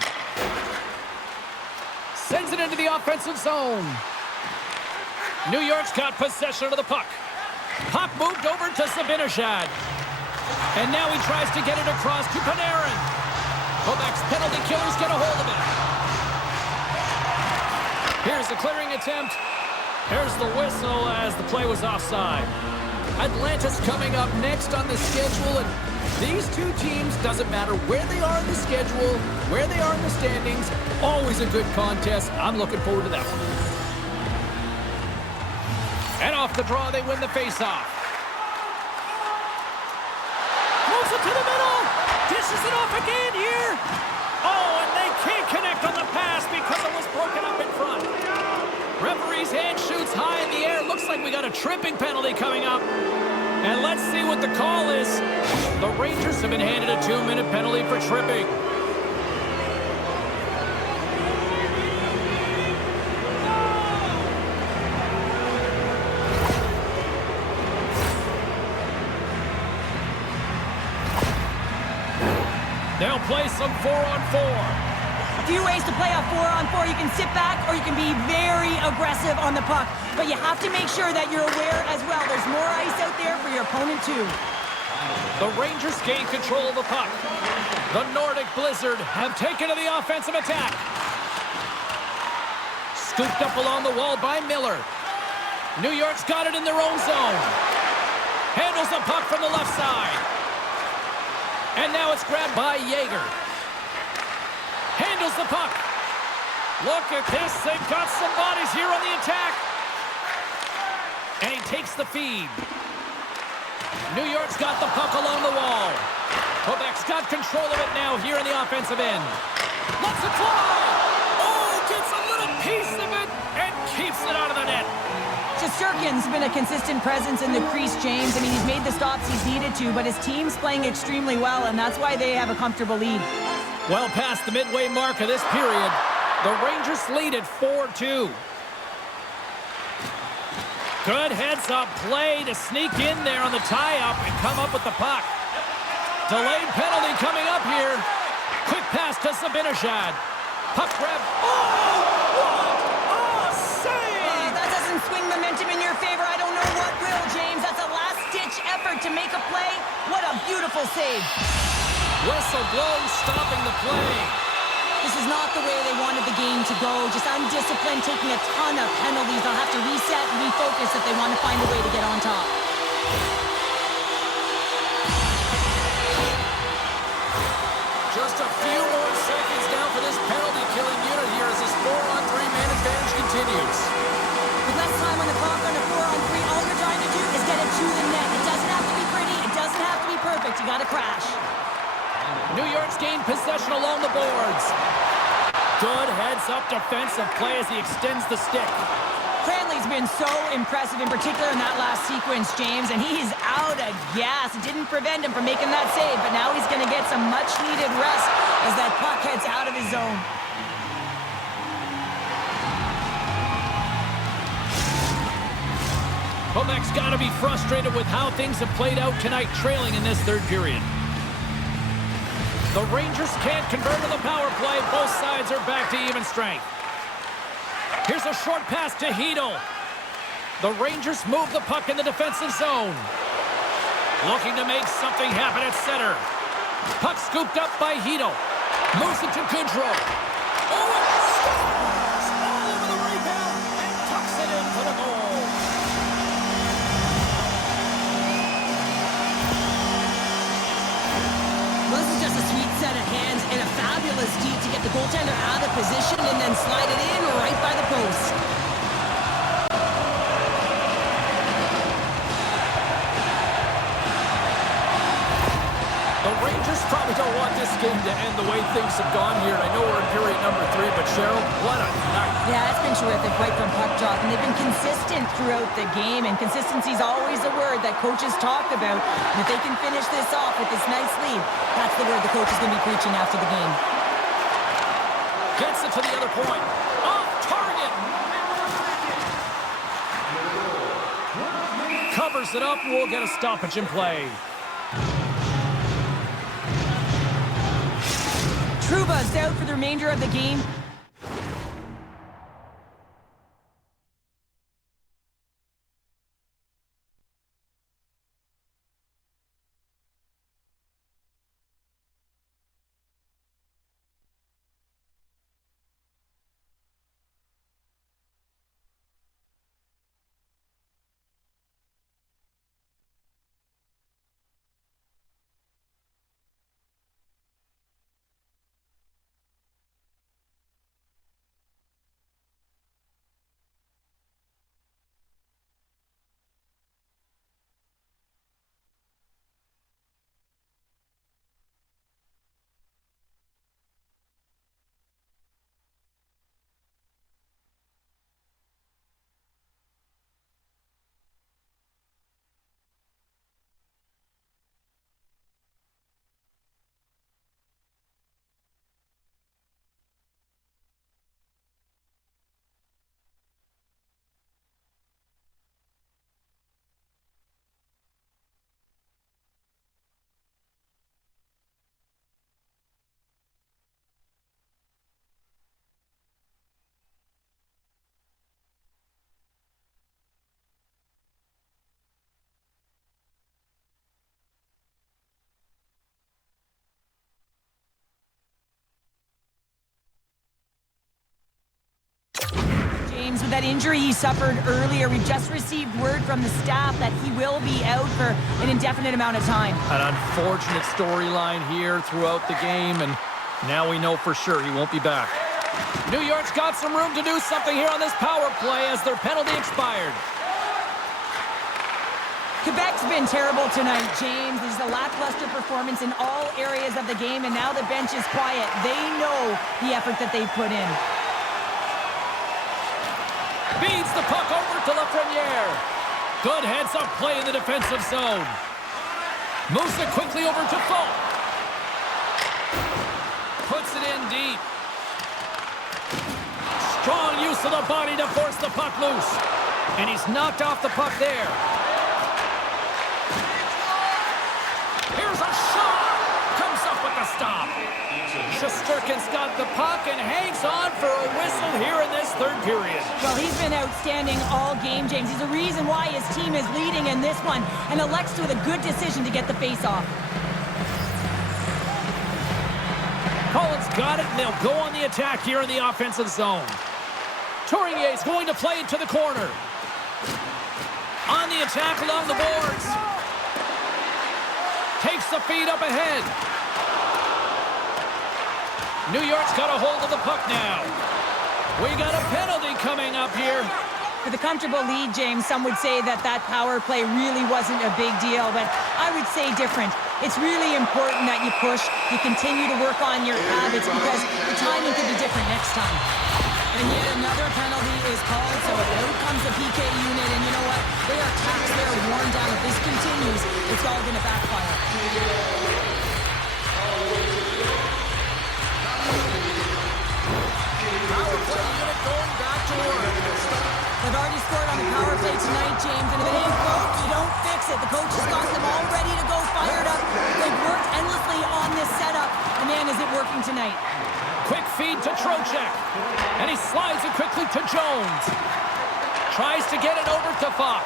Sends it into the offensive zone. New York's got possession of the puck. Puck moved over to Zibanejad. And now he tries to get it across to Panarin. Quebec's penalty killers get a hold of it. Here's the clearing attempt. Here's the whistle as the play was offside. Atlanta's coming up next on the schedule, and these two teams, doesn't matter where they are in the schedule, where they are in the standings, always a good contest. I'm looking forward to that one. And off the draw, they win the faceoff. Moves it to the middle. Dishes it off again here. Oh, and they can't connect on the pass because it was broken up in front. Referee's hand shoots high in the air. Looks like we got a tripping penalty coming up. And let's see what the call is. The Rangers have been handed a 2-minute penalty for tripping. They'll play some 4-on-4. A few ways to play a 4-on-4. You can sit back or you can be very aggressive on the puck. But you have to make sure that you're aware as well. There's more ice out there for your opponent too. The Rangers gain control of the puck. The Nordic Blizzard have taken to the offensive attack. Scooped up along the wall by Miller. New York's got it in their own zone. Handles the puck from the left side. And now it's grabbed by Yeager. Handles the puck. Look at this. They've got some bodies here on the attack. And he takes the feed. New York's got the puck along the wall. Quebec's got control of it now here in the offensive end. Lets it fly. Oh, gets a little piece of it and keeps it out of the net. Shesterkin's been a consistent presence in the crease, James. I mean, he's made the stops he's needed to, but his team's playing extremely well, and that's why they have a comfortable lead. Well past the midway mark of this period, the Rangers lead at 4-2. Good heads-up play to sneak in there on the tie-up and come up with the puck. Delayed penalty coming up here. Quick pass to Zibanejad. Puck grab. Oh! What a save! That doesn't swing momentum in your favor. I don't know what will, James. That's a last-ditch effort to make a play. What a beautiful save. Whistle blows, stopping the play. This is not the way they wanted the game to go. Just undisciplined, taking a ton of penalties. They'll have to reset and refocus if they want to find a way to get on top. Just a few more seconds now for this penalty-killing unit here as this 4-on-3 man advantage continues. With less time on the clock on a 4-on-3, all you're trying to do is get it to the net. It doesn't have to be pretty. It doesn't have to be perfect. You got to crash. New York's gained possession along the boards. Good heads-up defensive play as he extends the stick. Cranley's been so impressive, in particular in that last sequence, James, and he's out of gas. It didn't prevent him from making that save, but now he's going to get some much-needed rest as that puck heads out of his zone. Quebec's got to be frustrated with how things have played out tonight, trailing in this third period. The Rangers can't convert to the power play. Both sides are back to even strength. Here's a short pass to Hedl. The Rangers move the puck in the defensive zone. Looking to make something happen at center. Puck scooped up by Hedl. Moves it to Goodrow. Oh, it scores! All over the rebound and tucks it in for the goal. This is just a sweet set of hands and a fabulous deed to get the goaltender out of position and then slide it in right by the post. The Rangers probably don't want this game to end the way things have gone here. I know we're in period number 3, but Cheryl, what a night. Yeah, it's been terrific right from puck drop, and they've been consistent throughout the game, and consistency is always a word that coaches talk about. And if they can finish this off with this nice lead, that's the word the coach is going to be preaching after the game. Gets it to the other point. Off target. Covers it up. We'll get a stoppage in play. Trouba's out for the remainder of the game. that injury he suffered earlier. We've just received word from the staff that he will be out for an indefinite amount of time. An unfortunate storyline here throughout the game, and now we know for sure he won't be back. New York's got some room to do something here on this power play as their penalty expired. Quebec's been terrible tonight, James. There's a lackluster performance in all areas of the game, and now the bench is quiet. They know the effort that they've put in. Feeds the puck over to Lafreniere. Good heads-up play in the defensive zone. Moves it quickly over to Faulk. Puts it in deep. Strong use of the body to force the puck loose. And he's knocked off the puck there. Here's a shot! Comes up with the stop. Shesterkin's got the puck and hangs on for a whistle here in this third period. Well, he's been outstanding all game, James. He's the reason why his team is leading in this one, and elects with a good decision to get the face-off. Collins got it, and they'll go on the attack here in the offensive zone. Tournier is going to play it to the corner. On the attack along the boards. Takes the feed up ahead. New York's got a hold of the puck now. We got a penalty coming up here. With a comfortable lead, James, some would say that power play really wasn't a big deal, but I would say different. It's really important that you push, you continue to work on your habits, because the timing could be different next time. And yet another penalty is called, so out comes the PK unit, and you know what? They are taxed, they're worn down. If this continues, it's all going to backfire. Power play unit going back to work. They've already scored on the power play tonight, James, and if it ain't broke, you don't fix it. The coach has got them all ready to go, fired up. They've worked endlessly on this setup, and man, is it working tonight. Quick feed to Trocheck, and he slides it quickly to Jones. Tries to get it over to Fox.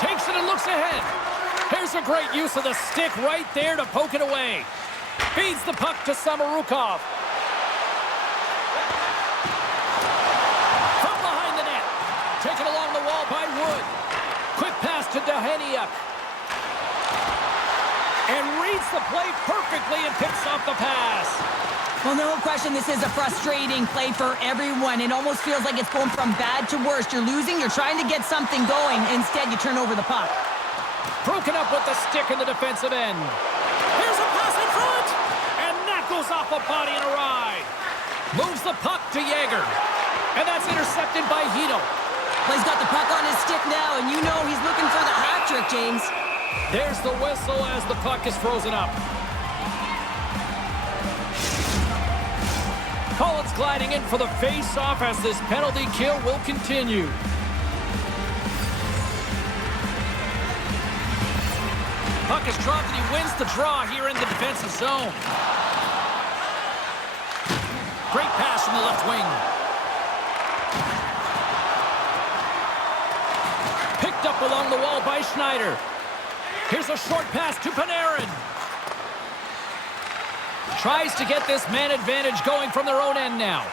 Takes it and looks ahead. Here's a great use of the stick right there to poke it away. Feeds the puck to Samorukov. From behind the net. Taken along the wall by Wood. Quick pass to Daheniuk. And reads the play perfectly and picks off the pass. Well, no question, this is a frustrating play for everyone. It almost feels like it's going from bad to worse. You're losing, you're trying to get something going. Instead, you turn over the puck. Broken up with the stick in the defensive end. Here's a pass in front! And that goes off a body and a ride. Moves the puck to Yager. And that's intercepted by Hito. Well, he's got the puck on his stick now, and you know he's looking for the hat trick, James. There's the whistle as the puck is frozen up. Collins gliding in for the face-off as this penalty kill will continue. Puck is dropped and he wins the draw here in the defensive zone. Great pass from the left wing. Picked up along the wall by Schneider. Here's a short pass to Panarin. Tries to get this man advantage going from their own end now.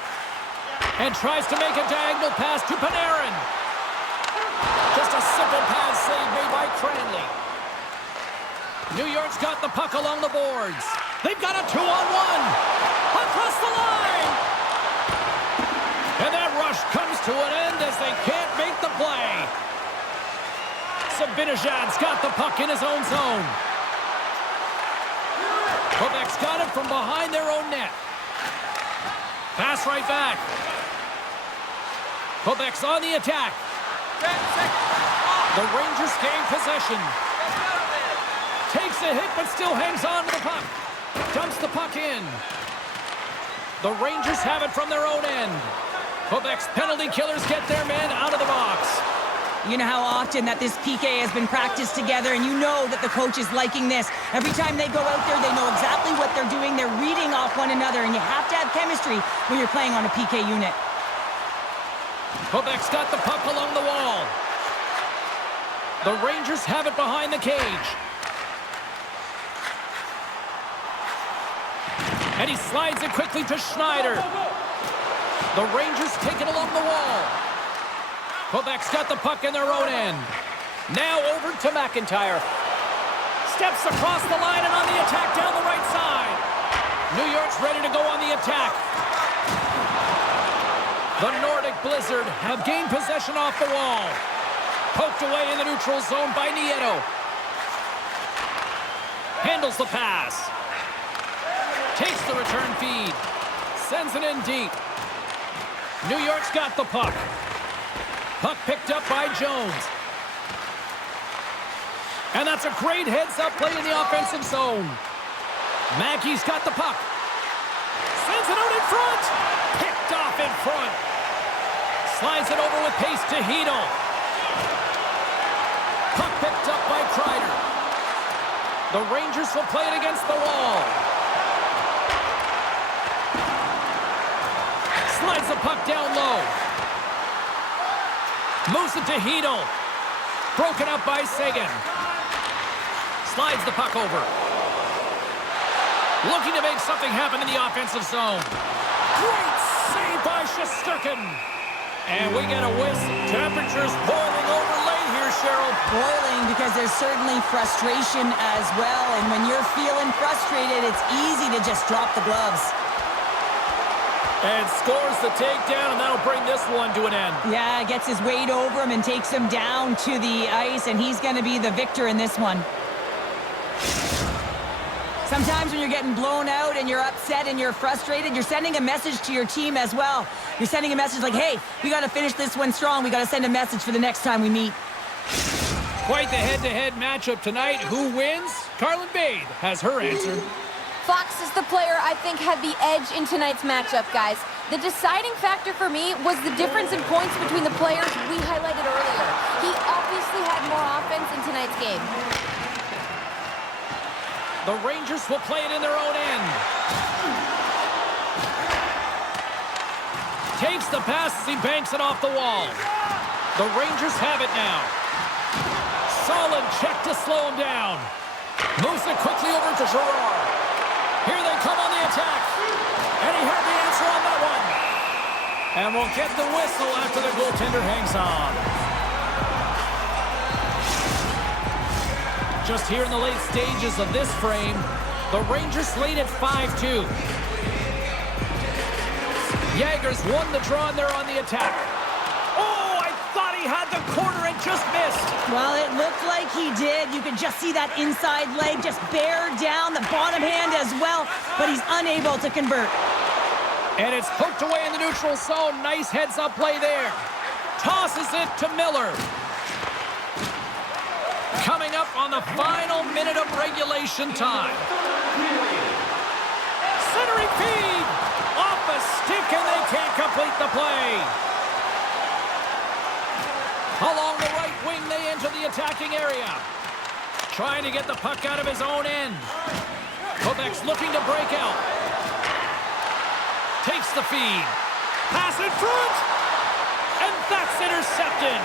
And tries to make a diagonal pass to Panarin. Just a simple pass save made by Cranley. New York's got the puck along the boards. They've got a 2-on-1. Across the line. And that rush comes to an end as they can't make the play. Zibanejad's got the puck in his own zone. Quebec's got it from behind their own net. Pass right back. Quebec's on the attack. The Rangers gain possession. Takes a hit but still hangs on to the puck. Dumps the puck in. The Rangers have it from their own end. Quebec's penalty killers get their man out of the box. You know how often that this PK has been practiced together, and you know that the coach is liking this. Every time they go out there, they know exactly what they're doing. They're reading off one another, and you have to have chemistry when you're playing on a PK unit. Quebec's got the puck along the wall. The Rangers have it behind the cage. And he slides it quickly to Schneider. The Rangers take it along the wall. Quebec's got the puck in their own end. Now over to McIntyre. Steps across the line and on the attack down the right side. New York's ready to go on the attack. The Nordic Blizzard have gained possession off the wall. Poked away in the neutral zone by Nieto. Handles the pass. Takes the return feed. Sends it in deep. New York's got the puck. Puck picked up by Jones. And that's a great heads-up play in the offensive zone. Mackey's got the puck. Sends it out in front. Picked off in front. Slides it over with pace to Hedel. Puck picked up by Kreider. The Rangers will play it against the wall. Slides the puck down low. Moves it to Hedel. Broken up by Sagan. Slides the puck over. Looking to make something happen in the offensive zone. Great save by Shesterkin. And we get a whistle. Temperatures boiling over late here, Cheryl. Boiling because there's certainly frustration as well. And when you're feeling frustrated, it's easy to just drop the gloves. And scores the takedown, and that'll bring this one to an end. Yeah, gets his weight over him and takes him down to the ice, and he's going to be the victor in this one. Sometimes when you're getting blown out and you're upset and you're frustrated, you're sending a message to your team as well. You're sending a message like, hey, we got to finish this one strong. We got to send a message for the next time we meet. Quite the head-to-head matchup tonight. Who wins? Carlin Bade has her answer. Fox is the player I think had the edge in tonight's matchup, guys. The deciding factor for me was the difference in points between the players we highlighted earlier. He obviously had more offense in tonight's game. The Rangers will play it in their own end. Takes the pass as he banks it off the wall. The Rangers have it now. Solid check to slow him down. Moves it quickly over to Girard. Here they come on the attack. And he had the answer on that one. And we'll get the whistle after the goaltender hangs on. Just here in the late stages of this frame, the Rangers lead at 5-2. Jager's won the draw and they're on the attack. Oh, I thought he had the corner and just missed. Well, it looked like he did. You could just see that inside leg just bear down, the bottom hand as well, but he's unable to convert. And it's poked away in the neutral zone. Nice heads-up play there. Tosses it to Miller. Coming up on the final minute of regulation time. Centering feed. Off a stick, and they can't complete the play. Along the right wing, they enter the attacking area. Trying to get the puck out of his own end. Quebec's looking to break out. Takes the feed. Pass in front. And that's intercepted.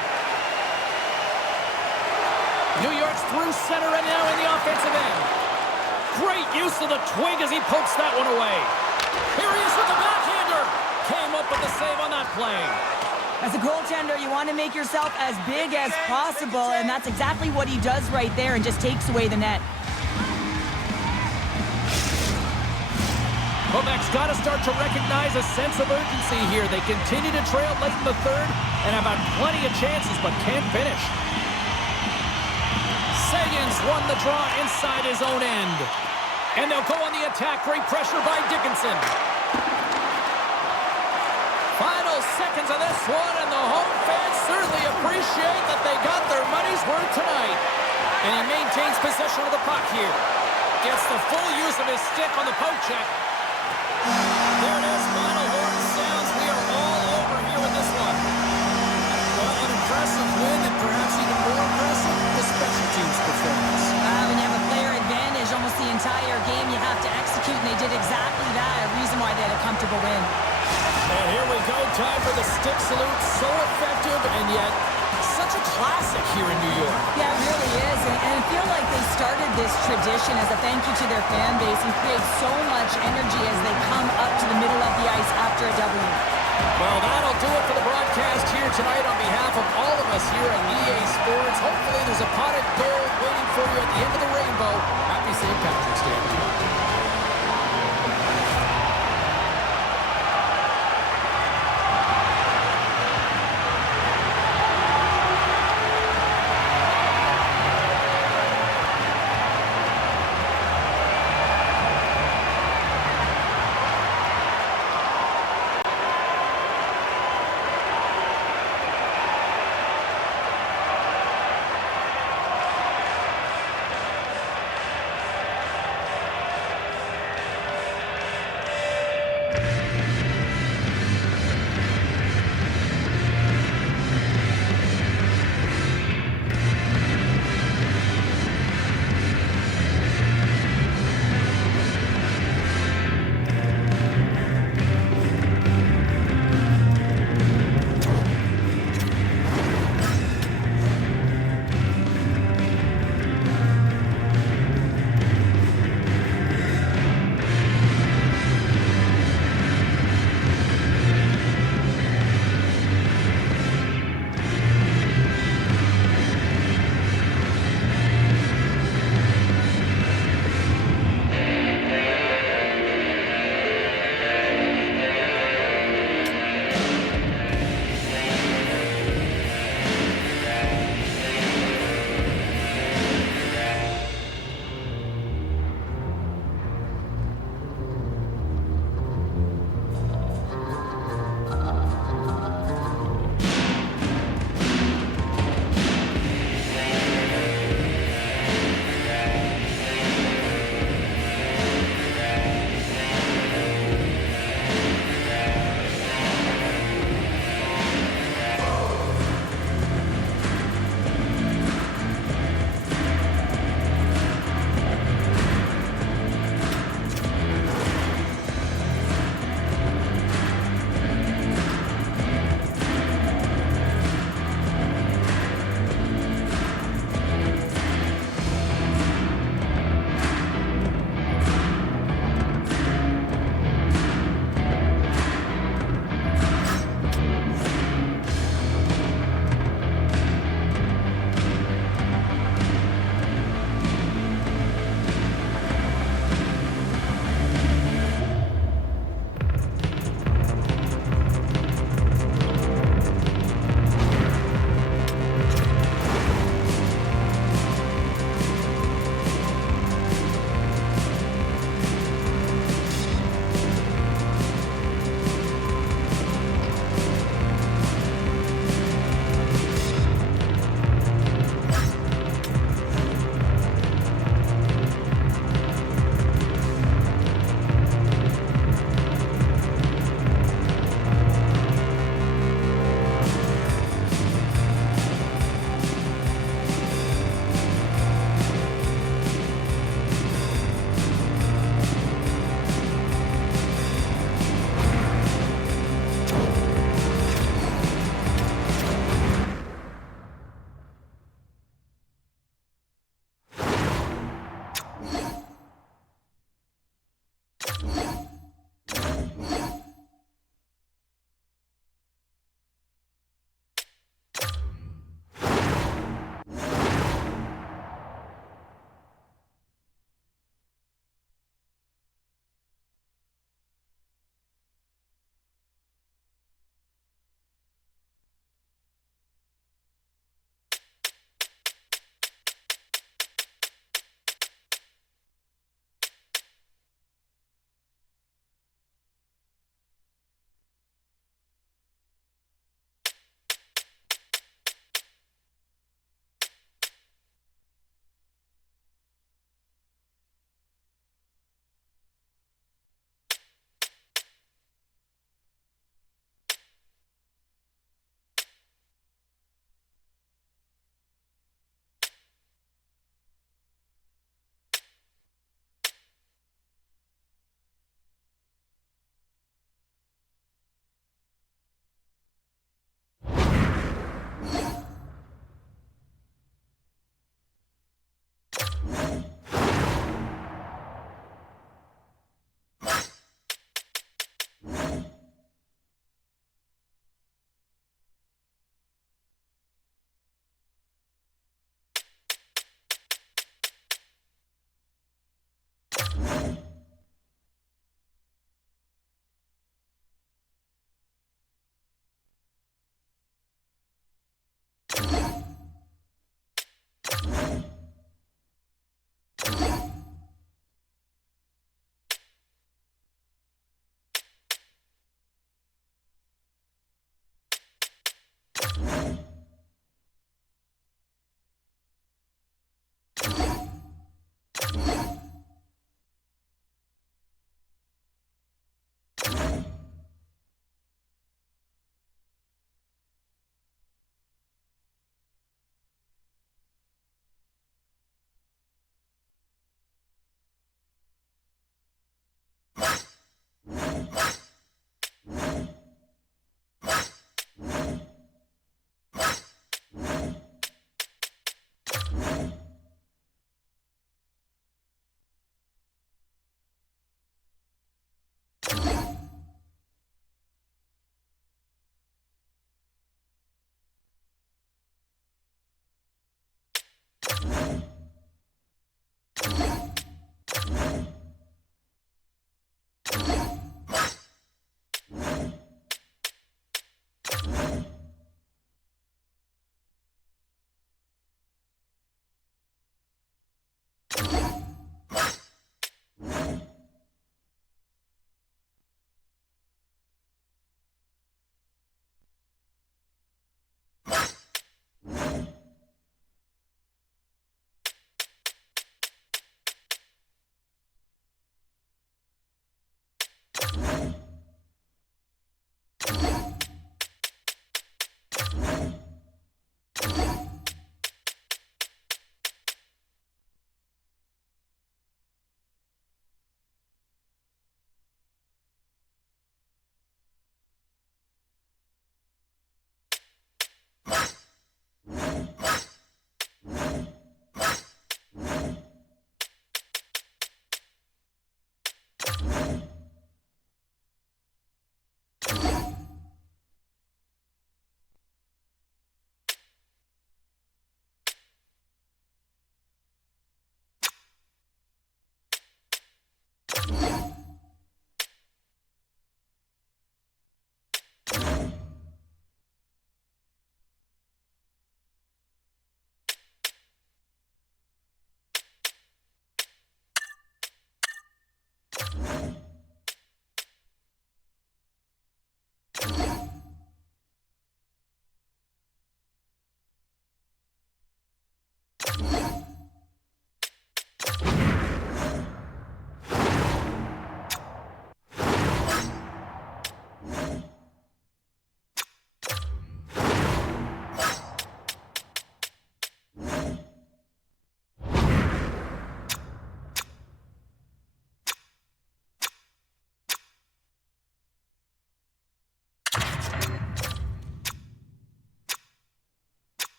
New York's through center and now in the offensive end. Great use of the twig as he pokes that one away. Here he is with the backhander. Came up with the save on that play. As a goaltender, you want to make yourself as big as possible, and that's exactly what he does right there and just takes away the net. Quebec's got to start to recognize a sense of urgency here. They continue to trail late in the third and have had plenty of chances but can't finish. Sagan's won the draw inside his own end. And they'll go on the attack. Great pressure by Dickinson. Final seconds of this one, and the home fans certainly appreciate that they got their money's worth tonight. And he maintains possession of the puck here. Gets the full use of his stick on the poke check. There it is, final horn sounds. We are all over here with this one. Well, an impressive win, and perhaps even more impressive, the special teams performance. When you have a player advantage almost the entire game, you have to execute, and they did exactly that. A reason why they had a comfortable win. And here we go, time for the stick salute. So effective, and yet such a classic here in New York. Yeah, it really is, and I feel like they started this tradition as a thank you to their fan base and create so much energy as they come up to the middle of the ice after a W. Well, that'll do it for the broadcast here tonight on behalf of all of us here at EA Sports. Hopefully there's a pot of gold waiting for you at the end of the rainbow. Happy St. Patrick's Day, everyone.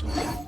Thanks.